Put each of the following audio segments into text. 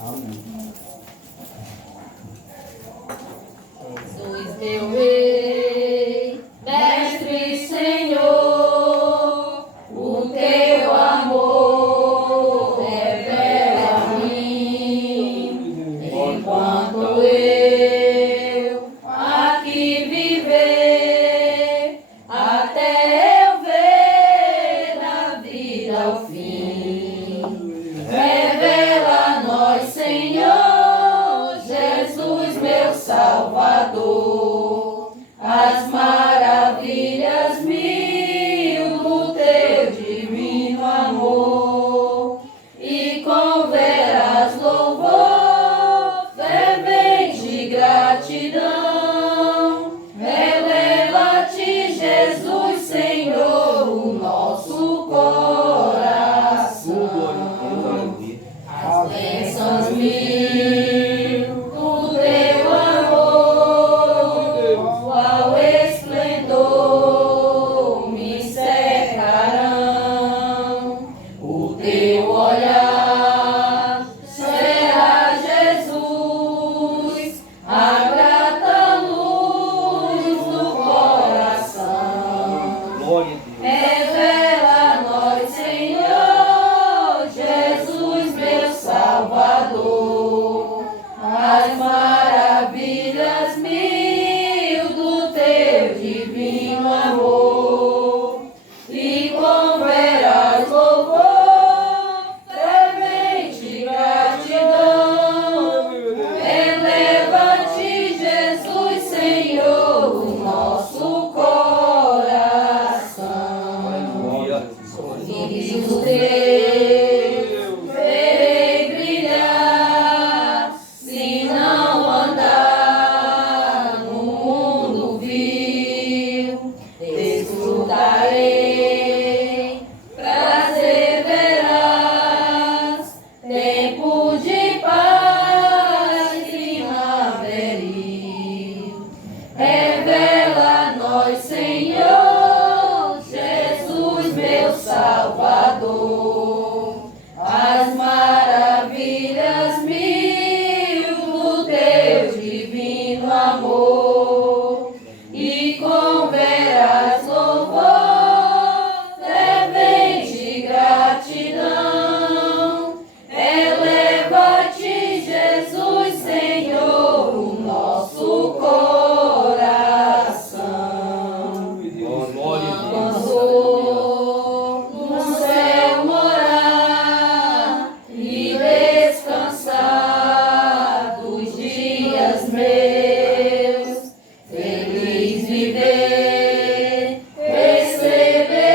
Amém. Jesus, meu Rei, Mestre e Senhor, o teu amor revela a mim, enquanto eu aqui viver, até eu ver na vida o fim. Revela a nós, Senhor, Jesus, meu Salvador, as maravilhas mil do teu divino amor, e com veras louvor, fervente gratidão, eleva-te, Jesus, Senhor, o nosso coração. As bênçãos mil do teu amor, qual esplendor me cercarão. O teu olhar será, Jesus, a grata luz do coração. Glória a Deus. Revela a nós, Senhor, Jesus, meu Salvador, as maravilhas mil do teu divino amor, e com veras louvor, fervente gratidão, eleva-te, Jesus, Senhor, o nosso coração. Aleluia. Filhos teus, verei brilhar, se não andar no mundo vil, desfrutarei, prazer verás, tempo de paz primaveril. Revela a nós, Senhor, Jesus, meu Salvador, as maravilhas mil do teu divino amor, e com veras louvor, fervente gratidão, eleva-te, Jesus, Senhor, o nosso coração. Glória a Deus. Quando no céu morar e descansar dos dias meus, feliz viver, receberei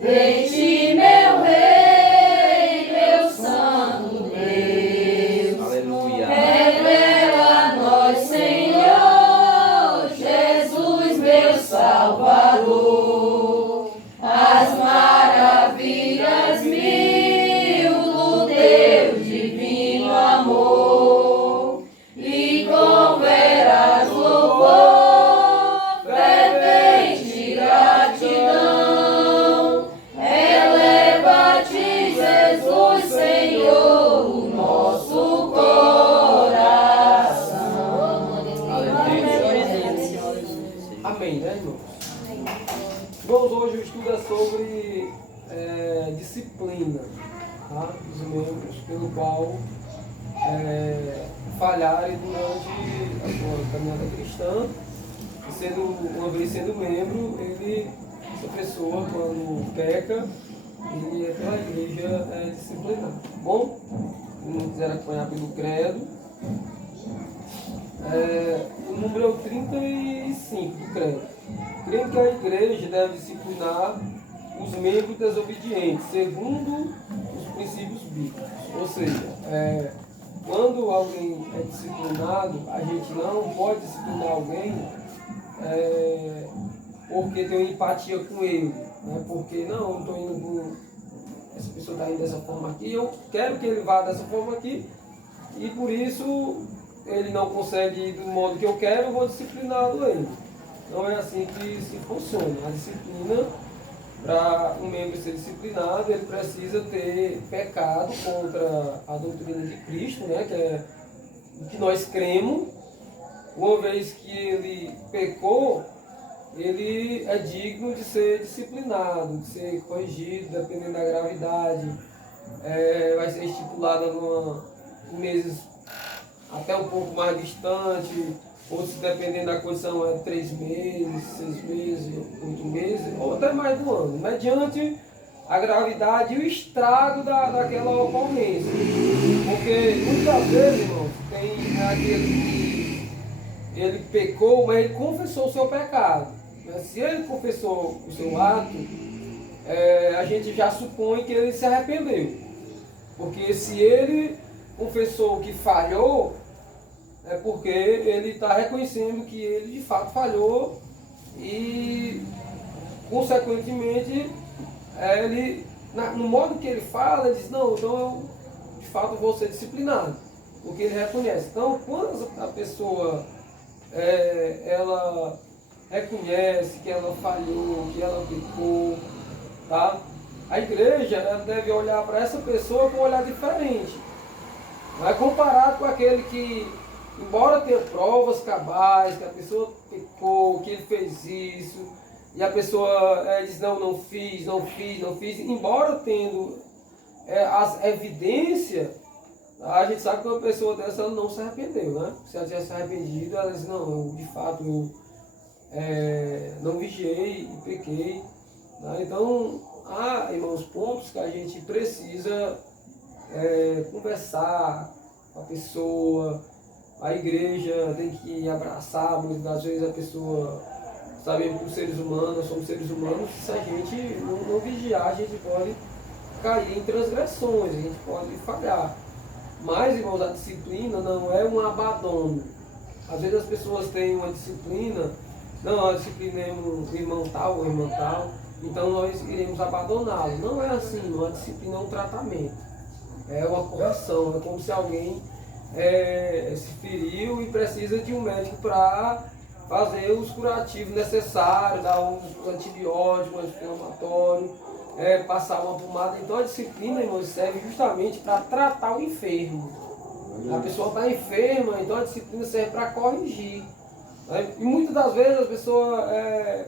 de ti, meu Rei, meu Santo Deus. Aleluia. Revela a nós, Senhor, Jesus, meu Salvador, as maravilhas mil do teu divino amor, e com veras louvor, fervente gratidão, eleva-te, Jesus, Senhor, o nosso coração. Amém, né, irmãos? Irmãos, hoje o estudo é sobre disciplina, tá? Dos membros, pelo qual falharem durante a sua caminhada cristã. E uma vez sendo membro, essa pessoa, quando peca, ele é pela igreja disciplinado. Tá bom? Se não quiser acompanhar pelo credo, o número é o 35 do credo. Creio que a igreja deve disciplinar os membros desobedientes, segundo os princípios bíblicos. Ou seja, quando alguém é disciplinado, a gente não pode disciplinar alguém porque tem uma empatia com ele, né? Porque não, eu estou indo essa pessoa está indo dessa forma aqui, eu quero que ele vá dessa forma aqui, e por isso ele não consegue ir do modo que eu quero, eu vou discipliná-lo ele. Não é assim que se funciona. A disciplina para um membro ser disciplinado, ele precisa ter pecado contra a doutrina de Cristo, né, que é o que nós cremos. Uma vez que ele pecou, ele é digno de ser disciplinado, de ser corrigido, dependendo da gravidade. Vai ser estipulada em meses até um pouco mais distante, ou se dependendo da condição é 3 meses, 6 meses, 8 meses, ou até mais do ano, mediante a gravidade e o estrago daquela ocorrência. Porque muitas vezes, irmão, tem aquele que ele pecou, mas ele confessou o seu pecado. Mas se ele confessou o seu ato, a gente já supõe que ele se arrependeu. Porque se ele confessou que falhou, é porque ele está reconhecendo que ele de fato falhou e, consequentemente, ele, no modo que ele fala, ele diz, não, então eu de fato vou ser disciplinado, porque ele reconhece. Então, quando a pessoa ela reconhece que ela falhou, que ela pecou, tá? A igreja ela deve olhar para essa pessoa com um olhar diferente. Não é comparado com aquele que, embora tenha provas cabais, que a pessoa pecou, que ele fez isso, e a pessoa diz, não fiz, embora tendo as evidências, a gente sabe que uma pessoa dessa ela não se arrependeu, né? Se ela tivesse se arrependido, ela diz, não, eu, de fato, eu não vigiei e pequei. Né? Então, há, irmãos, pontos que a gente precisa conversar com a pessoa. A igreja tem que abraçar, muitas das vezes a pessoa, sabemos que os seres humanos, nós somos seres humanos, se a gente não vigiar, a gente pode cair em transgressões, a gente pode falhar. Mas, irmãos, a disciplina não é um abandono. Às vezes as pessoas têm uma disciplina, não, a disciplina é um irmão tal, uma irmã tal, então nós iremos abandoná-lo. Não é assim, a disciplina é um tratamento, é uma correção, é como se alguém se feriu e precisa de um médico para fazer os curativos necessários, dar um antibiótico, um anti-inflamatório, passar uma pomada. Então a disciplina, irmãos, serve justamente para tratar o enfermo. A pessoa está enferma, então a disciplina serve para corrigir. Né? E muitas das vezes a pessoa é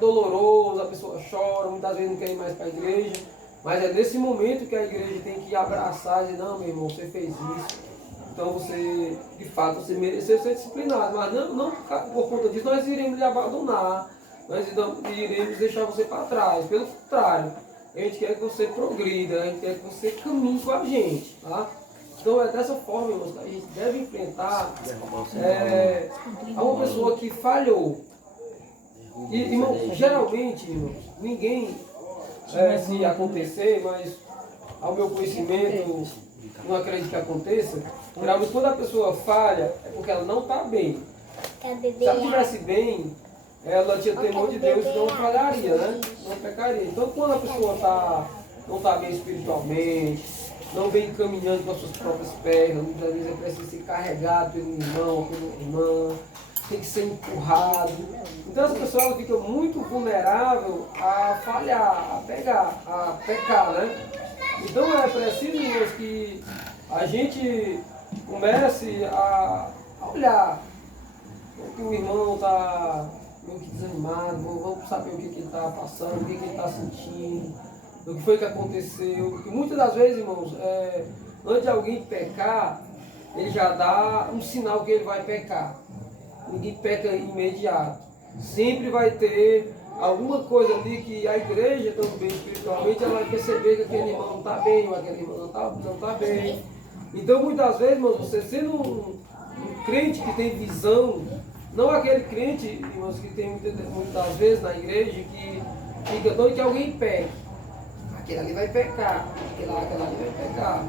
dolorosa, a pessoa chora, muitas vezes não quer ir mais para a igreja, mas é nesse momento que a igreja tem que abraçar e dizer, não, meu irmão, você fez isso. Então você, de fato, você mereceu ser disciplinado, mas não por conta disso nós iremos lhe abandonar, nós iremos deixar você para trás. Pelo contrário, a gente quer que você progrida, a gente quer que você caminhe com a gente. Tá? Então é dessa forma, irmãos, que a gente deve enfrentar a uma pessoa que falhou. E, irmão, geralmente, irmãos, ninguém, se acontecer, mas ao meu conhecimento, não acredito que aconteça, geralmente quando a pessoa falha, é porque ela não está bem. Se ela estivesse bem, ela tinha temor de Deus e não falharia, né? Não pecaria. Então quando a pessoa não está bem espiritualmente, não vem caminhando com as suas próprias pernas, muitas vezes é preciso ser carregado pelo irmão, pela irmã, tem que ser empurrado. Então as pessoas ficam muito vulneráveis a falhar, a pecar, né? Então é preciso, irmãos, que a gente comece a olhar que o irmão está meio que desanimado, vamos saber o que ele está passando, o que ele está sentindo, o que foi que aconteceu. Porque muitas das vezes, irmãos, antes de alguém pecar, ele já dá um sinal que ele vai pecar. Ninguém peca imediato. Sempre vai ter alguma coisa ali que a igreja também espiritualmente ela vai perceber que aquele irmão não está bem, ou aquele irmão não está bem. Então muitas vezes, irmãos, você sendo um crente que tem visão, não aquele crente, irmãos, que tem muitas vezes na igreja que fica doido que alguém peque. Aquele ali vai pecar, aquele ali vai pecar.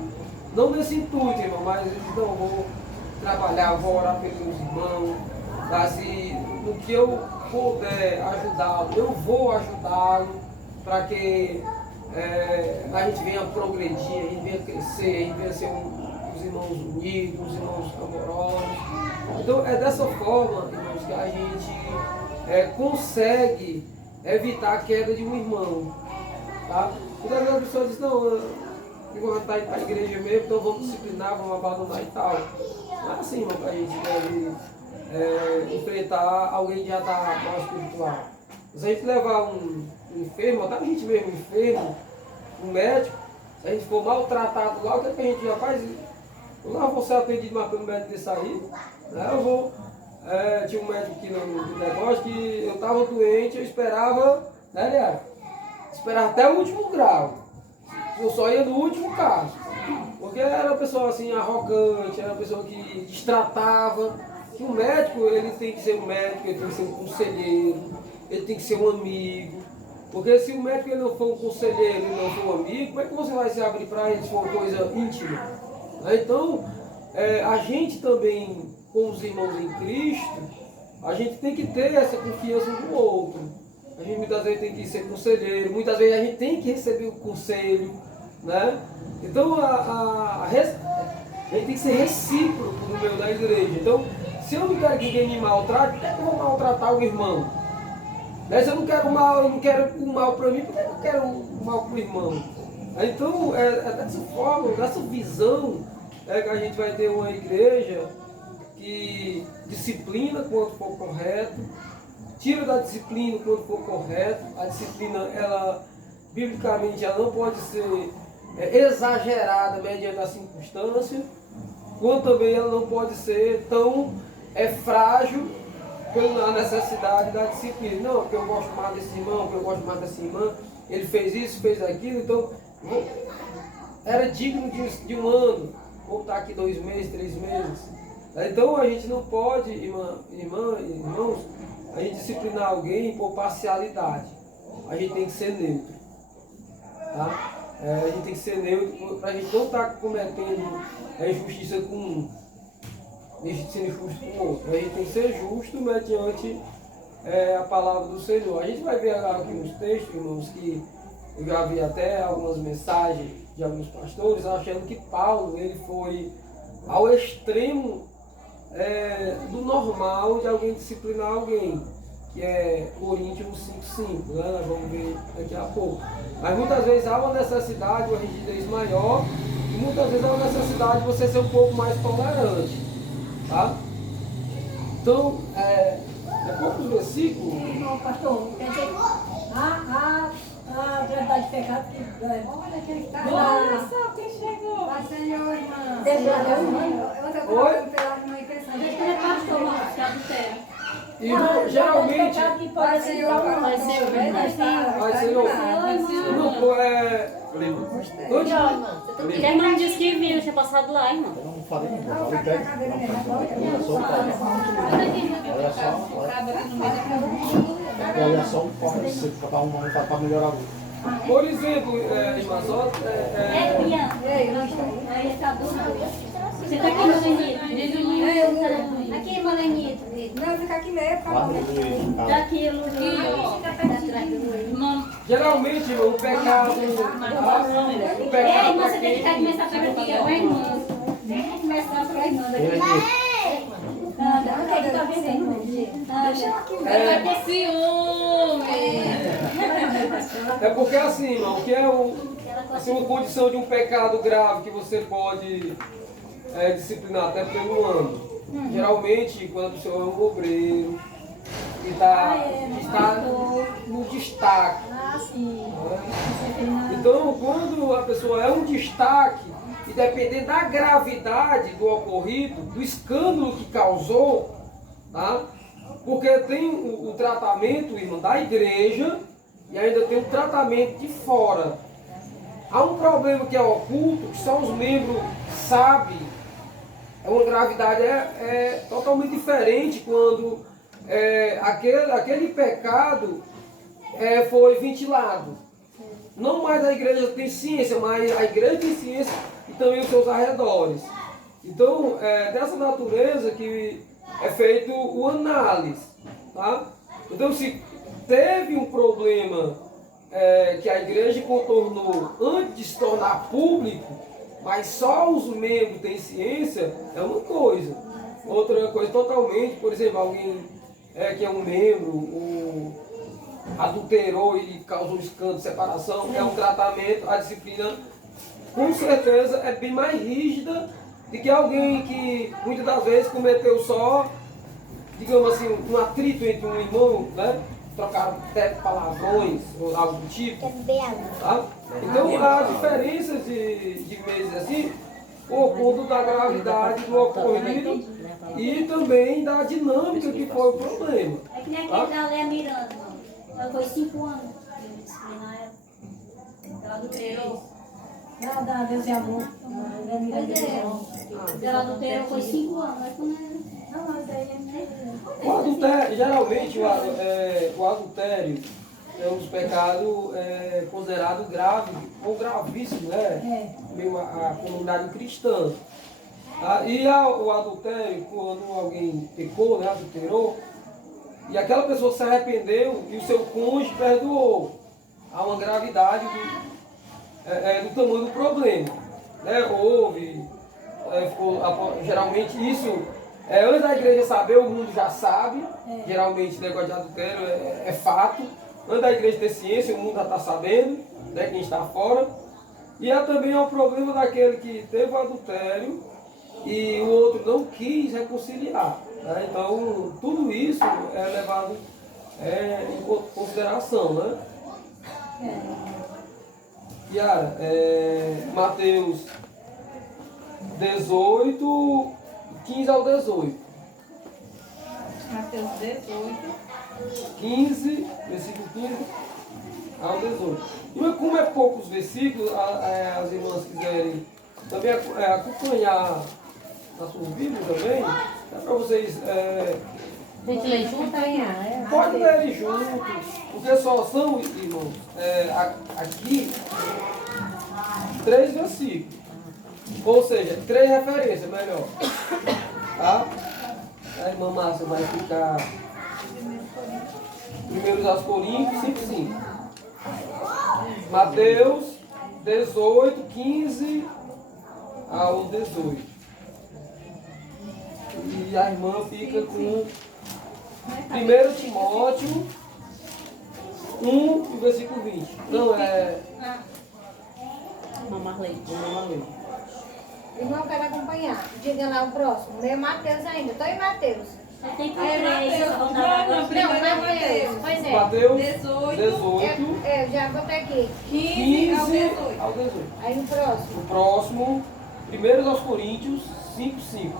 Não nesse intuito, irmão, mas eles não vou trabalhar, vou orar pelos irmãos, assim, no que eu puder ajudá-lo, eu vou ajudá-lo para que a gente venha progredir, a gente venha crescer, a gente venha ser os irmãos unidos, os irmãos amorosos. Então é dessa forma, irmãos, que a gente consegue evitar a queda de um irmão. Tá? Muitas vezes a pessoa diz, não, eu vou estar para a igreja mesmo, então vamos disciplinar, vamos abandonar e tal. Não é assim, irmão, que a gente deve enfrentar alguém que já está mal espiritual. Se a gente levar um enfermo, até a gente mesmo enfermo, um médico, se a gente for maltratado lá, o que, é que a gente já faz? Eu não vou ser atendido mais pelo médico ter saído, né? Eu vou. Tinha um médico aqui no negócio que eu estava doente, eu esperava, né, Liara? Esperava até o último grau. Eu só ia no último caso. Porque era uma pessoa assim arrogante, era uma pessoa que destratava. Que um médico, ele tem que ser um médico, ele tem que ser um conselheiro, ele tem que ser um amigo. Porque se o médico ele não for um conselheiro e não for um amigo, como é que você vai se abrir para ele se for uma coisa íntima? Então, a gente também, com os irmãos em Cristo, a gente tem que ter essa confiança um no outro. A gente muitas vezes tem que ser conselheiro, muitas vezes a gente tem que receber o conselho, né? Então a gente tem que ser recíproco no meio da igreja. Então, se eu não quero que ninguém me maltrate, por que eu vou maltratar o irmão? Né? Se eu não quero o mal, eu não quero o mal para mim, por que eu quero o mal para o irmão? Então, dessa forma, dessa visão, que a gente vai ter uma igreja que disciplina quando for correto, tira da disciplina quando for correto. A disciplina, ela, biblicamente, ela não pode ser exagerada mediante a circunstância, quanto também ela não pode ser tão frágil pela necessidade da disciplina. Não, porque eu gosto mais desse irmão, porque eu gosto mais dessa irmã, ele fez isso, fez aquilo, então era digno de um ano, vou estar aqui 2 meses, 3 meses. Então a gente não pode, irmãos, a gente disciplinar alguém por parcialidade. A gente tem que ser neutro. Tá? A gente tem que ser neutro para a gente não estar cometendo a injustiça com um, sendo injusto com o outro. A gente tem que ser justo mediante a palavra do Senhor. A gente vai ver aqui nos textos, irmãos, que eu já vi até algumas mensagens de alguns pastores achando que Paulo ele foi ao extremo do normal de alguém disciplinar alguém, que é Coríntios 5,5, né? Nós vamos ver daqui a pouco. Mas muitas vezes há uma necessidade, uma rigidez maior, e muitas vezes há uma necessidade de você ser um pouco mais tolerante. Tá? Então, poucos versículos. Não, pastor, quer dizer, a verdade de pecado que olha aquele cara. Olha só quem chegou. Vai, Senhor, irmã. Deixa eu Oi? Pela irmã e pensando. Deixa que ele é pastor, irmão, que é adultério. Irmão, geralmente. Vai, Senhor, Vai ser o verdade. Vai ser A irmã disse que viu, tinha passado lá, irmão. Eu não falei, não falei perto. Olha só o pau. Olha só o pau. Você fica um momento para melhorar a luta. Por exemplo, irmã, só. Ei, não estou. Aí está você tá aqui, Molenito? Diz o Luiz. Aqui, Molenito. Não, fica aqui mesmo, Lá calma. no Daqui, Luiz. Fica pertinho. Irmão. Geralmente, irmão, o pecado. O Ei, pecado irmão, você pra tem que quem. começar para aqui, ó, irmão. Vem começar pra irmã daqui. Anda, o que tá vendo, irmão? Deixa ela aqui mesmo. Vai ter ciúme. É porque assim, irmão, o que é uma condição de um pecado grave que você pode disciplinar até pelo ano. Geralmente, quando o senhor é um obreiro, que está no destaque. Sim. Então, quando a pessoa é um destaque, e dependendo da gravidade do ocorrido, do escândalo que causou, tá? Porque tem o tratamento, irmão, da igreja e ainda tem o tratamento de fora. Há um problema que é oculto, que só os membros sabem. É uma gravidade totalmente diferente quando aquele pecado foi ventilado. Não mais a igreja tem ciência, mas a igreja tem ciência e também os seus arredores. Então, dessa natureza que é feito o análise. Tá? Então, se teve um problema que a igreja contornou antes de se tornar público, mas só os membros têm ciência, é uma coisa. Outra coisa totalmente, por exemplo, alguém que é um membro, adulterou e causou escândalo, separação, é um tratamento, a disciplina com certeza é bem mais rígida do que alguém que muitas das vezes cometeu só, digamos assim, um atrito entre um irmão, né? Trocaram até palavrões ou algo do tipo. Tá? Então há diferenças de meses assim, por conta da gravidade do ocorrido e também da dinâmica que foi o problema. É que nem aquele da Léa Miranda, ela foi 5 anos de disciplinar ela. Ela adulterou. Não, dá, Deus é amor. Ela adulterou, foi 5 anos. Mas quando Não, mas aí é O adultério, geralmente o adultério é um dos pecados considerado grave ou gravíssimo, né? Meio a comunidade cristã. E o adultério, quando alguém pecou, né, adulterou, e aquela pessoa se arrependeu e o seu cônjuge perdoou, há uma gravidade do tamanho do problema. Né? Geralmente isso, antes da igreja saber, o mundo já sabe, geralmente o negócio de adultério é fato. Antes da igreja ter ciência, o mundo já está sabendo, né, quem está fora. E há também o problema daquele que teve o adultério e o outro não quis reconciliar. Né? Então, tudo isso é levado em consideração. Né? Yara, Mateus 18, 15 ao 18. Mateus 18. 15, versículo 15 ao 18. E como é poucos versículos, as irmãs quiserem também acompanhar na sua Bíblia também, é para vocês. a gente lê junto, Pode ler juntos, porque só são, irmãos, aqui 3 versículos. Ou seja, 3 referências, melhor. Tá? A irmã Márcia vai ficar 1 aos Coríntios 5:5. Mateus 18, 15 ao 18. E a irmã fica com 1 Timóteo 1, versículo 20. Não, Mamarlei. Irmão, quero acompanhar. Diga lá o próximo. Meu Mateus ainda. Estou em Mateus. Tem que Aí, ler, só vão dar Mateus, agora. não, Mateus. Pois é. Mateus 18, 18, Já botei aqui. 15 ao 15 18. ao 18. Aí no próximo. O próximo, 1 aos Coríntios 5:5.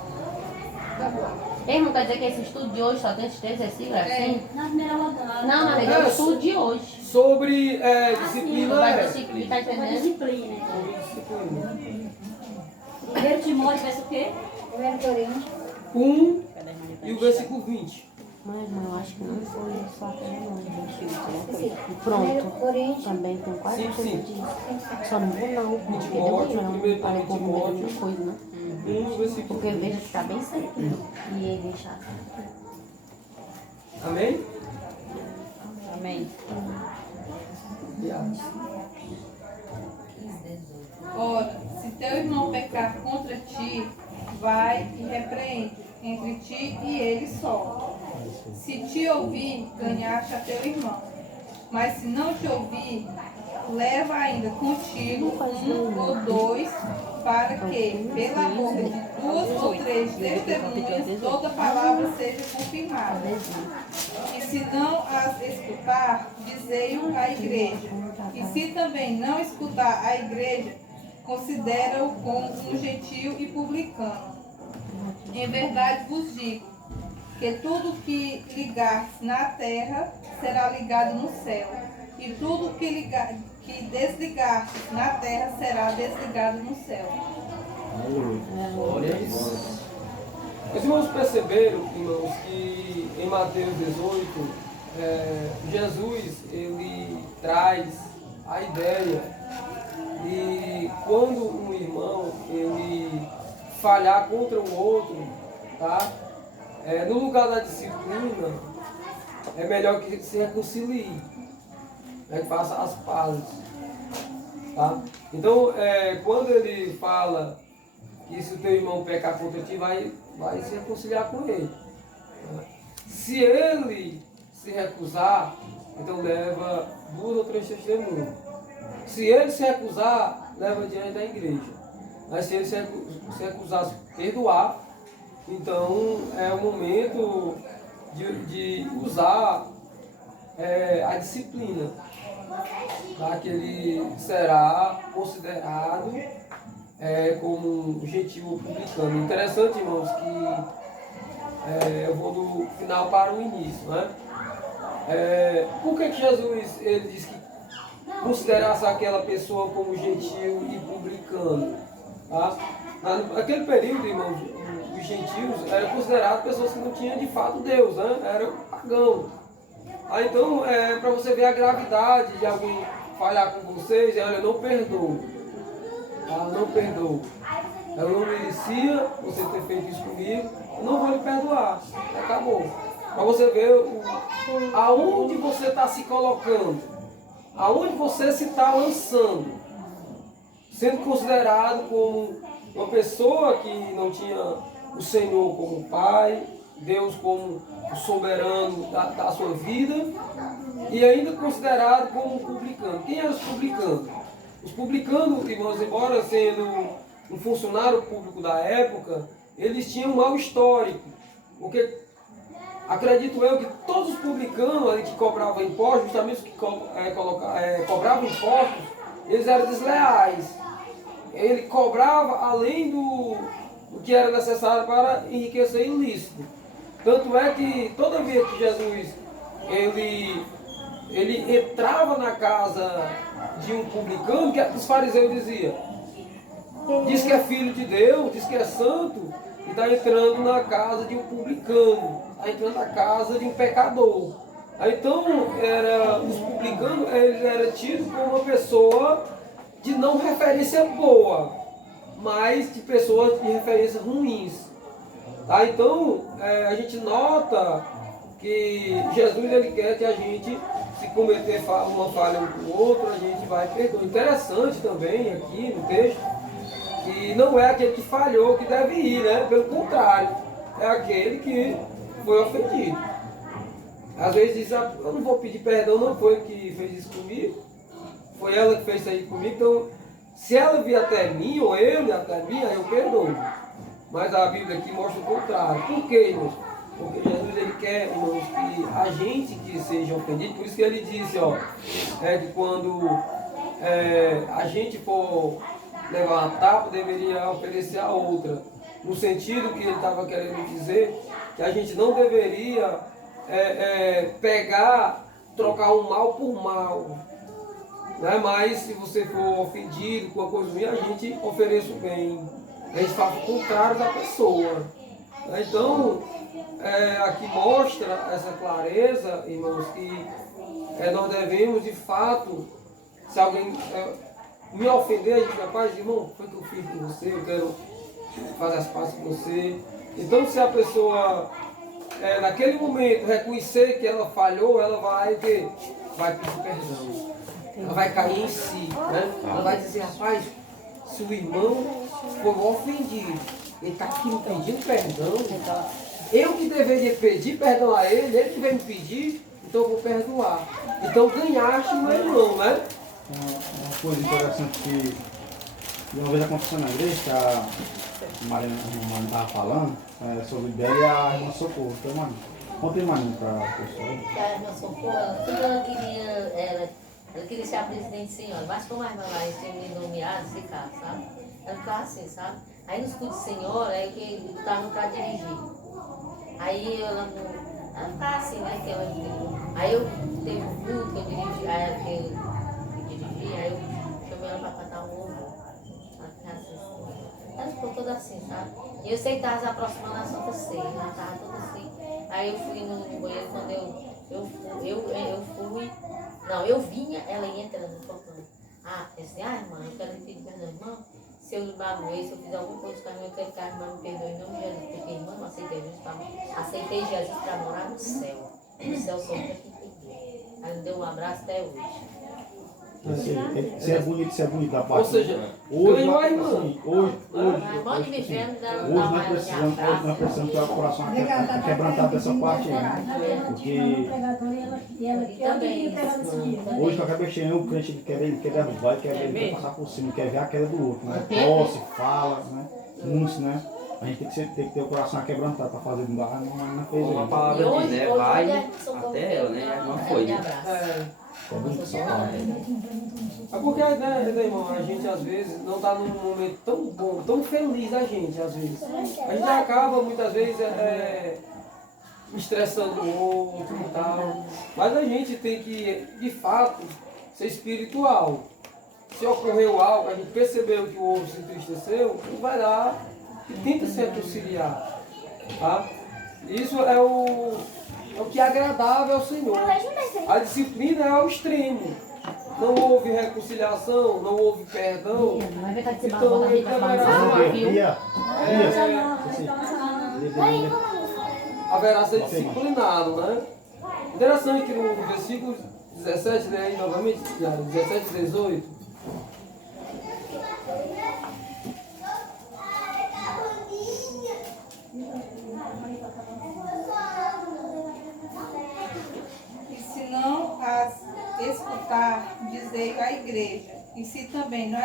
Tá bom. Ei, não quer dizer que esse estudo de hoje só tem esses 3 versículos, é assim? Na primeira rodada. Não, na verdade, é o estudo de hoje. Sobre Não disciplina. vai versículo, tá Uma entendendo? disciplina. Sobre disciplina. 1 Timóteo, verso o quê? 1 Coríntios. 1 e o versículo 20. Mas não, eu acho que não foi só aquele não, gente. Sim. E 1 pronto. Coríntios. Também tem quase Sim, tudo sim. disso. Só não vou não, porque deu Timóteo, não. primeiro Para com Timóteo. muita coisa, né? 1 versículo Porque eu 20. vejo que tá bem certinho. E ele deixar. Amém? Amém. Obrigado. Ora, se teu irmão pecar contra ti, vai e repreende entre ti e ele só. Se te ouvir, ganhaste a teu irmão. Mas se não te ouvir, leva ainda contigo 1 ou 2, para que, pela boca de 2 ou 3 testemunhas, toda palavra seja confirmada. E se não as escutar, dizei-o à igreja. E se também não escutar a igreja, considera-o como um gentil e publicano. Em verdade vos digo, que tudo que ligardes na terra será ligado no céu, e tudo que desligardes na terra será desligado no céu. Glória a Deus. Os irmãos perceberam, irmãos, que em Mateus 18, Jesus ele traz a ideia de quando um irmão ele falhar contra o outro, tá? No lugar da disciplina, é melhor que se reconcilie, né? Que faça as pazes. Tá? Então, quando ele fala que se o teu irmão pecar contra ti, vai se reconciliar com ele. Tá? Se ele se recusar, então leva 2 ou 3 testemunhas. Se ele se recusar, leva diante da igreja. Mas se ele se recusar a perdoar, então é o momento de usar a disciplina, tá? Que ele será considerado como um gentil publicano. Interessante, irmãos, que eu vou do final para o início, né? Por que Jesus ele diz que considerasse aquela pessoa como gentil e publicano? Tá? Naquele período, irmãos, os gentios eram considerados pessoas que não tinham de fato Deus, né? Eram pagãos. Então, para você ver a gravidade de alguém falhar com vocês, olha, eu não perdoo. Tá? Não perdoo. Eu não merecia você ter feito isso comigo, eu não vou lhe perdoar. Acabou. Para você ver aonde você está se colocando, aonde você se está lançando, sendo considerado como uma pessoa que não tinha o Senhor como Pai, Deus como o soberano da sua vida, e ainda considerado como um publicano. Quem eram os publicanos? Os publicanos, irmãos, embora sendo um funcionário público da época, eles tinham um mau histórico, porque acredito eu que todos os publicanos ali que cobravam impostos, justamente os que cobravam impostos, eles eram desleais. Ele cobrava além do que era necessário para enriquecer ilícito. Tanto é que toda vez que Jesus ele entrava na casa de um publicano, que os fariseus diziam, diz que é filho de Deus, diz que é santo, e está entrando na casa de um publicano, está entrando na casa de um pecador. Então, os publicanos eles eram tidos como uma pessoa de não referência boa, mas de pessoas de referência ruins. Tá? Então, a gente nota que Jesus ele quer que a gente, se cometer uma falha um com o outro, a gente vai perdoar. Interessante também aqui no texto, que não é aquele que falhou que deve ir, né? Pelo contrário, é aquele que foi ofendido. Às vezes diz, eu não vou pedir perdão, não foi ele que fez isso comigo, foi ela que fez isso aí comigo, então se ela vir até mim, ou ele até mim, aí eu perdoo. Mas a Bíblia aqui mostra o contrário. Por quê, irmãos? Porque Jesus ele quer, irmãos, que a gente que seja ofendido, por isso que ele disse, que quando a gente for levar uma tapa, deveria oferecer a outra. No sentido que ele estava querendo dizer, que a gente não deveria trocar um mal por mal. Né? Mas se você for ofendido com uma coisa ruim, a gente ofereça o bem. A gente faz o contrário da pessoa. Então, aqui mostra essa clareza, irmãos, que nós devemos, de fato, se alguém me ofender, a gente vai, rapaz, irmão, foi que eu fiz com você, eu quero fazer as pazes com você. Então, se a pessoa, naquele momento, reconhecer que ela falhou, ela vai pedir perdão. Ela vai cair em si, né? Ela vai dizer, rapaz, se o irmão foi ofendido, ele está aqui me pedindo perdão, eu que deveria pedir perdão a ele que veio me pedir, então eu vou perdoar. Então ganhaste meu irmão, né? Uma coisa interessante que uma vez aconteceu na igreja, que a Marina estava falando sobre dela e a irmã Socorro. Então, mano, conta aí, Marina, para a pessoa. A irmã Socorro, tudo ela queria ser a presidente senhora, mas como a irmã lá tinha me nomeado, se casa, sabe? Ela ficava assim, sabe? Aí nos cultos de senhora, aí que eu estava para dirigir. Aí ela ficava assim, né? Aí eu teve um culto que eu dirigi, aí eu chamei ela para cantar um louvor. Ela ficou toda assim, sabe? E eu sei que estava se aproximando da Santa Ceia, ela estava toda assim. Aí eu fui no banheiro, quando eu vinha, ela ia entrando, tocando. Pensei, irmã, eu quero lhe pedir perdão, irmã. Se eu lhe magoei, se eu fiz alguma coisa com a irmã, eu quero que a irmã me perdoe em nome de Jesus. Porque, irmã, eu aceitei Jesus para morar no céu. No céu só para quem perdoa. Aí me deu um abraço até hoje. Se é bonito da parte. Ou seja, hoje, ganhou a irmã. assim, hoje, A irmã de me vendo, dá hoje nós precisamos ter o coração quebrantado dessa parte aí, né? Porque hoje qualquer besteira, o crente ele quer derrubar, ele quer passar por cima, quer ver a queda do outro, né? Tosse, fala, né? Muitos, né? A gente tem que ter o coração quebrantado para fazer um barra, não fez Como a ainda. palavra E hoje- diz, né? hoje Vai é socorro até ela, né? A irmã foi. Me abraça. É bonito essa parte. É porque a ideia, né, irmão, a gente às vezes não está num momento tão bom, tão feliz a gente, às vezes. A gente acaba muitas vezes estressando o outro e tal. Mas a gente tem que, de fato, ser espiritual. Se ocorreu algo, a gente percebeu que o outro se entristeceu, a gente vai lá e tenta se reconciliar. Tá? Isso é o que é agradável ao Senhor. A disciplina é ao extremo. Não houve reconciliação, não houve perdão. Mas vai estar de Então, ele haverá ser disciplinado, né? Interessante que no versículo 17, né, aí novamente, 17 e 18, E se não as escutar, dizei à igreja. E se também não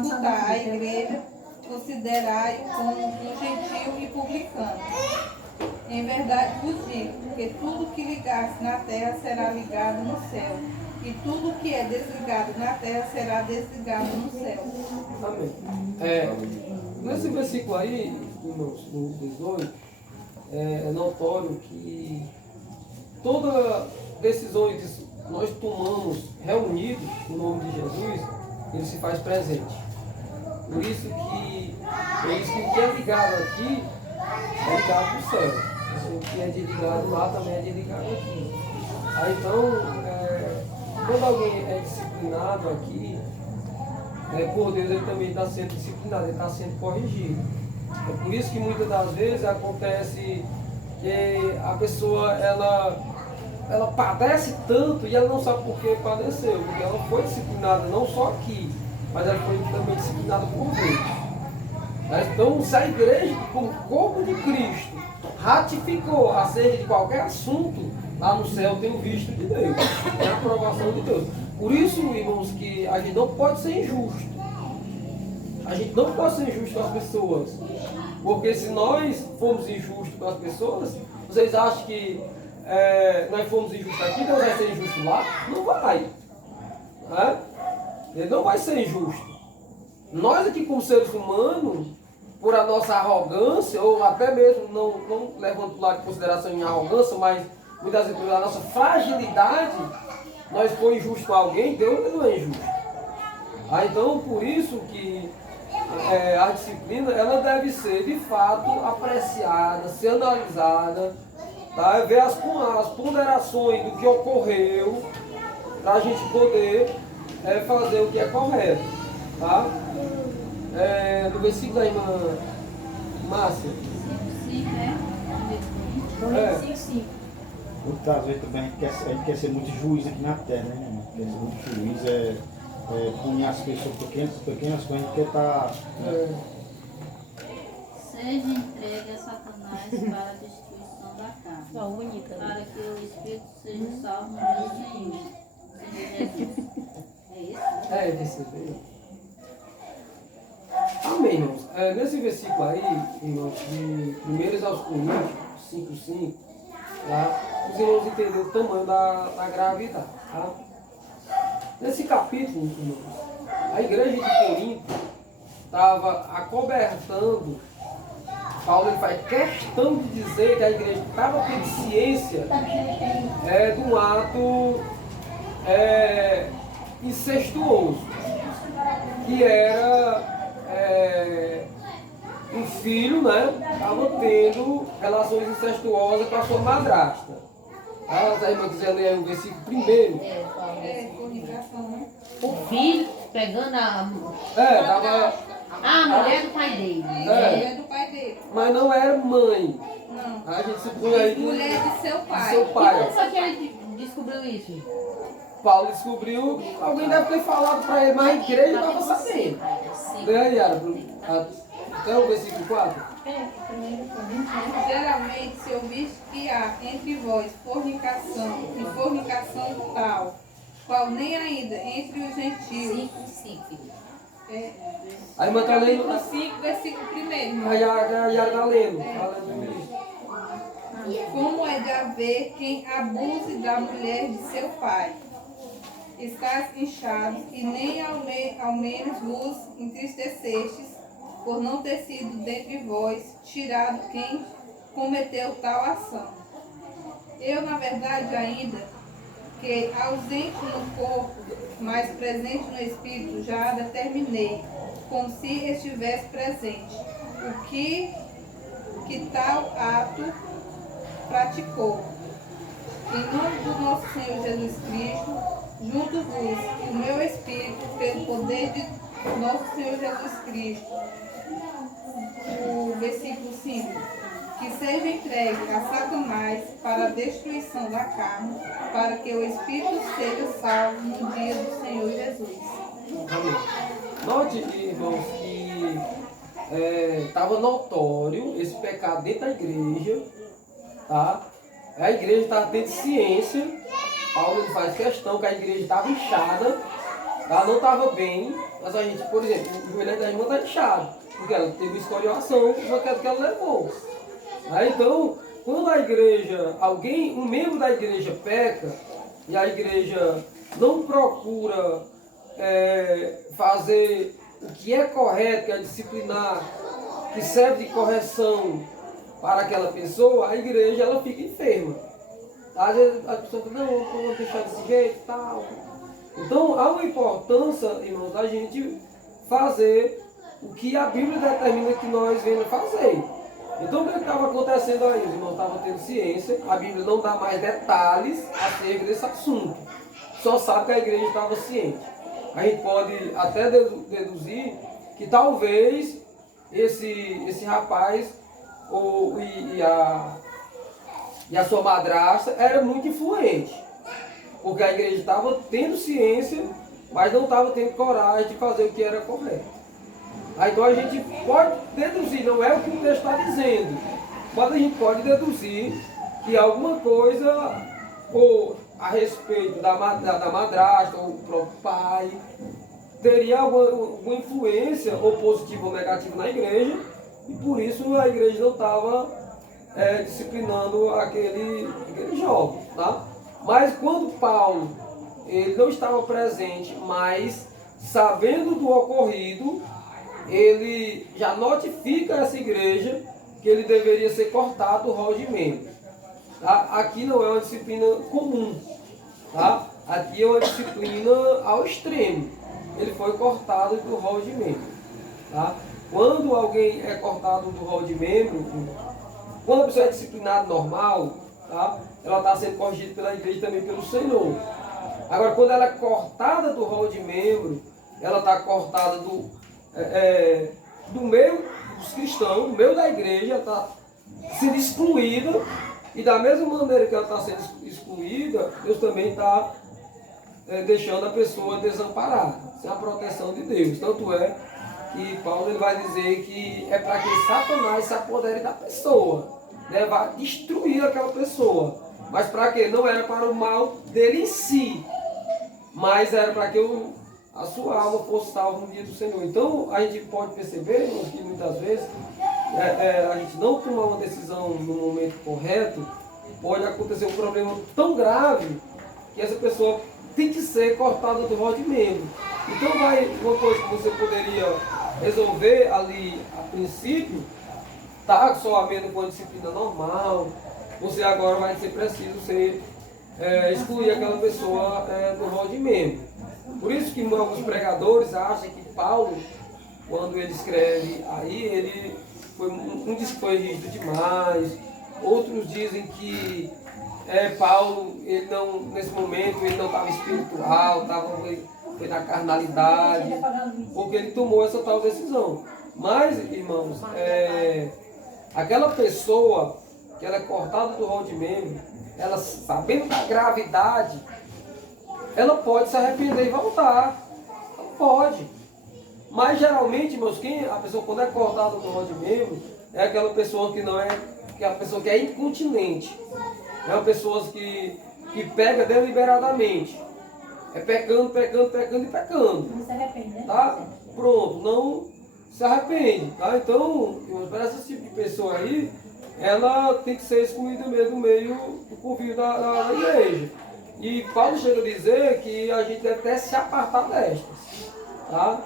escutar a igreja, considerai-o como um gentio e publicano. Em verdade vos digo que tudo que ligasse na terra será ligado no céu, e tudo que é desligado na terra será desligado no céu. amém. Nesse versículo aí, irmãos, no 18, é notório que toda decisão que nós tomamos reunidos no nome de Jesus, ele se faz presente. Por isso que o que é ligado aqui é ligado no céu. O que é desligado lá também é desligado aqui. Aí então, quando alguém é disciplinado aqui, por Deus ele também está sendo disciplinado, ele está sendo corrigido. É por isso que muitas das vezes acontece que a pessoa ela padece tanto e ela não sabe por que padeceu, porque ela foi disciplinada não só aqui, mas ela foi também disciplinada por Deus. Então, se a igreja, como corpo de Cristo, ratificou acerca de qualquer assunto, lá no céu tem o visto de Deus, tem a aprovação de Deus. Por isso, irmãos, que a gente não pode ser injusto. A gente não pode ser injusto com as pessoas. Porque se nós formos injustos com as pessoas, vocês acham que nós fomos injustos aqui, Deus vai ser injusto lá? Não vai. Né? Ele não vai ser injusto. Nós aqui como seres humanos, por a nossa arrogância, ou até mesmo não levando para o lado de consideração em arrogância, mas muitas vezes pela nossa fragilidade, nós for injusto com alguém, Deus não é injusto. Então, por isso que a disciplina ela deve ser, de fato, apreciada, ser analisada, tá? Ver as ponderações do que ocorreu, para a gente poder fazer o que é correto. Tá? No versículo da irmã Márcia. 5, né? Muitas vezes também a gente quer ser muito juiz aqui na terra, né, irmão? Quer ser muito juiz, punir as pessoas pequenas coisas, a gente quer estar. Seja entregue a Satanás para a destruição da carne, Ó, bonita. para que o Espírito seja salvo no dia do Senhor. Senhor Jesus. É isso? Amém, irmãos. Nesse versículo aí, irmãos, de 1 aos Coríntios 5:5, tá? Os irmãos entenderam o tamanho da gravidade. Tá? Nesse capítulo, irmãos, a igreja de Corinto estava acobertando. Paulo ele faz questão de dizer que a igreja estava tendo ciência de um ato incestuoso, que era um filho, né, estava tendo relações incestuosas com a sua madrasta. Se a irmã quiser ler o versículo primeiro. Fornicação, né? O filho pegando a mulher do pai dele. É do pai dele. Mas não era mãe. Não. A gente se põe aí. Mulher de seu pai. Seu E pai. como foi que ele descobriu isso? Paulo descobriu, alguém deve ter falado para ele, mas a igreja estava sabendo. Lê aí, Yara, até o versículo 4. Geralmente, se ouviste que há entre vós fornicação e fornicação tal, qual nem ainda entre os gentios. 5. A irmã está lendo. Capítulo 5, versículo 1. A Yara está lendo. Tá lendo isso. Como é de haver quem abuse da mulher de seu pai? Estás inchados e nem ao menos vos entristecestes por não ter sido dentre vós tirado quem cometeu tal ação. Eu, na verdade, ainda que ausente no corpo, mas presente no espírito, já determinei, como se estivesse presente, o que tal ato praticou. Em nome do nosso Senhor Jesus Cristo, junto-vos o meu espírito, pelo poder de nosso Senhor Jesus Cristo. O versículo 5. Que seja entregue a Satanás para a destruição da carne, para que o espírito seja salvo no dia do Senhor Jesus. Amém. Note, irmãos, que estava notório esse pecado dentro da igreja, tá? A igreja estava tendo ciência. Paulo ele faz questão que a igreja estava inchada, tá? Não estava bem, mas a gente, por exemplo, o joelho da irmã está inchado, porque ela teve escoriação na queda que ela levou. Então, quando a igreja, um membro da igreja peca, e a igreja não procura fazer o que é correto, que é disciplinar, que serve de correção para aquela pessoa, a igreja ela fica enferma. Às vezes a pessoa fala, não, vou deixar desse jeito e tal. Então há uma importância, irmãos, da gente fazer o que a Bíblia determina que nós venhamos fazer. Então o que estava acontecendo aí? Os irmãos estavam tendo ciência, a Bíblia não dá mais detalhes acerca desse assunto. Só sabe que a igreja estava ciente. A gente pode até deduzir que talvez esse rapaz e a sua madrasta era muito influente. Porque a igreja estava tendo ciência, mas não estava tendo coragem de fazer o que era correto. Então a gente pode deduzir, não é o que o texto está dizendo, mas a gente pode deduzir que alguma coisa ou a respeito da madrasta ou do próprio pai teria alguma influência, ou positiva ou negativa, na igreja, e por isso a igreja não estava disciplinando aquele jovem. Tá? Mas quando Paulo ele não estava presente, mas sabendo do ocorrido, ele já notifica essa igreja que ele deveria ser cortado do rol de membro. Tá? Aqui não é uma disciplina comum, tá? Aqui é uma disciplina ao extremo. Ele foi cortado do rol de membro. Tá? Quando alguém é cortado do rol de membro, quando a pessoa é disciplinada normal, tá? Ela está sendo corrigida pela igreja e também pelo Senhor. Agora, quando ela é cortada do rol de membro, ela está cortada do meio dos cristãos, do meio da igreja, está sendo excluída, e da mesma maneira que ela está sendo excluída, Deus também está deixando a pessoa desamparada, sem a proteção de Deus. Tanto é que Paulo ele vai dizer que é para que Satanás se apodere da pessoa, né? Vai destruir aquela pessoa, mas para que? Não era para o mal dele em si, mas era para que a sua alma fosse salva no dia do Senhor. Então a gente pode perceber que muitas vezes a gente não tomar uma decisão no momento correto, pode acontecer um problema tão grave que essa pessoa tem que ser cortada do rol de membro. Então uma coisa que você poderia resolver ali a princípio, tá somente com a disciplina normal, você agora vai ser preciso excluir aquela pessoa do rol de membro. Por isso que alguns pregadores acham que Paulo, quando ele escreve aí, ele diz que foi rígido demais, outros dizem que Paulo, ele não, nesse momento, ele não estava espiritual, foi na carnalidade, porque ele tomou essa tal decisão. Mas, irmãos, aquela pessoa que ela é cortada do rol de membro, ela sabendo da gravidade, ela pode se arrepender e voltar. Ela pode. Mas geralmente, meus, a pessoa quando é cortada no nó de membro, é aquela pessoa que não é, que é a pessoa que é incontinente. É uma pessoa que pega deliberadamente. É pecando, pecando, pecando e pecando. Não se arrepende, né? Tá? Pronto, não se arrepende. Tá? Então, para esse tipo de pessoa aí, ela tem que ser excluída mesmo do meio do convívio da igreja. E Paulo chega a dizer que a gente deve até se apartar destas. Tá?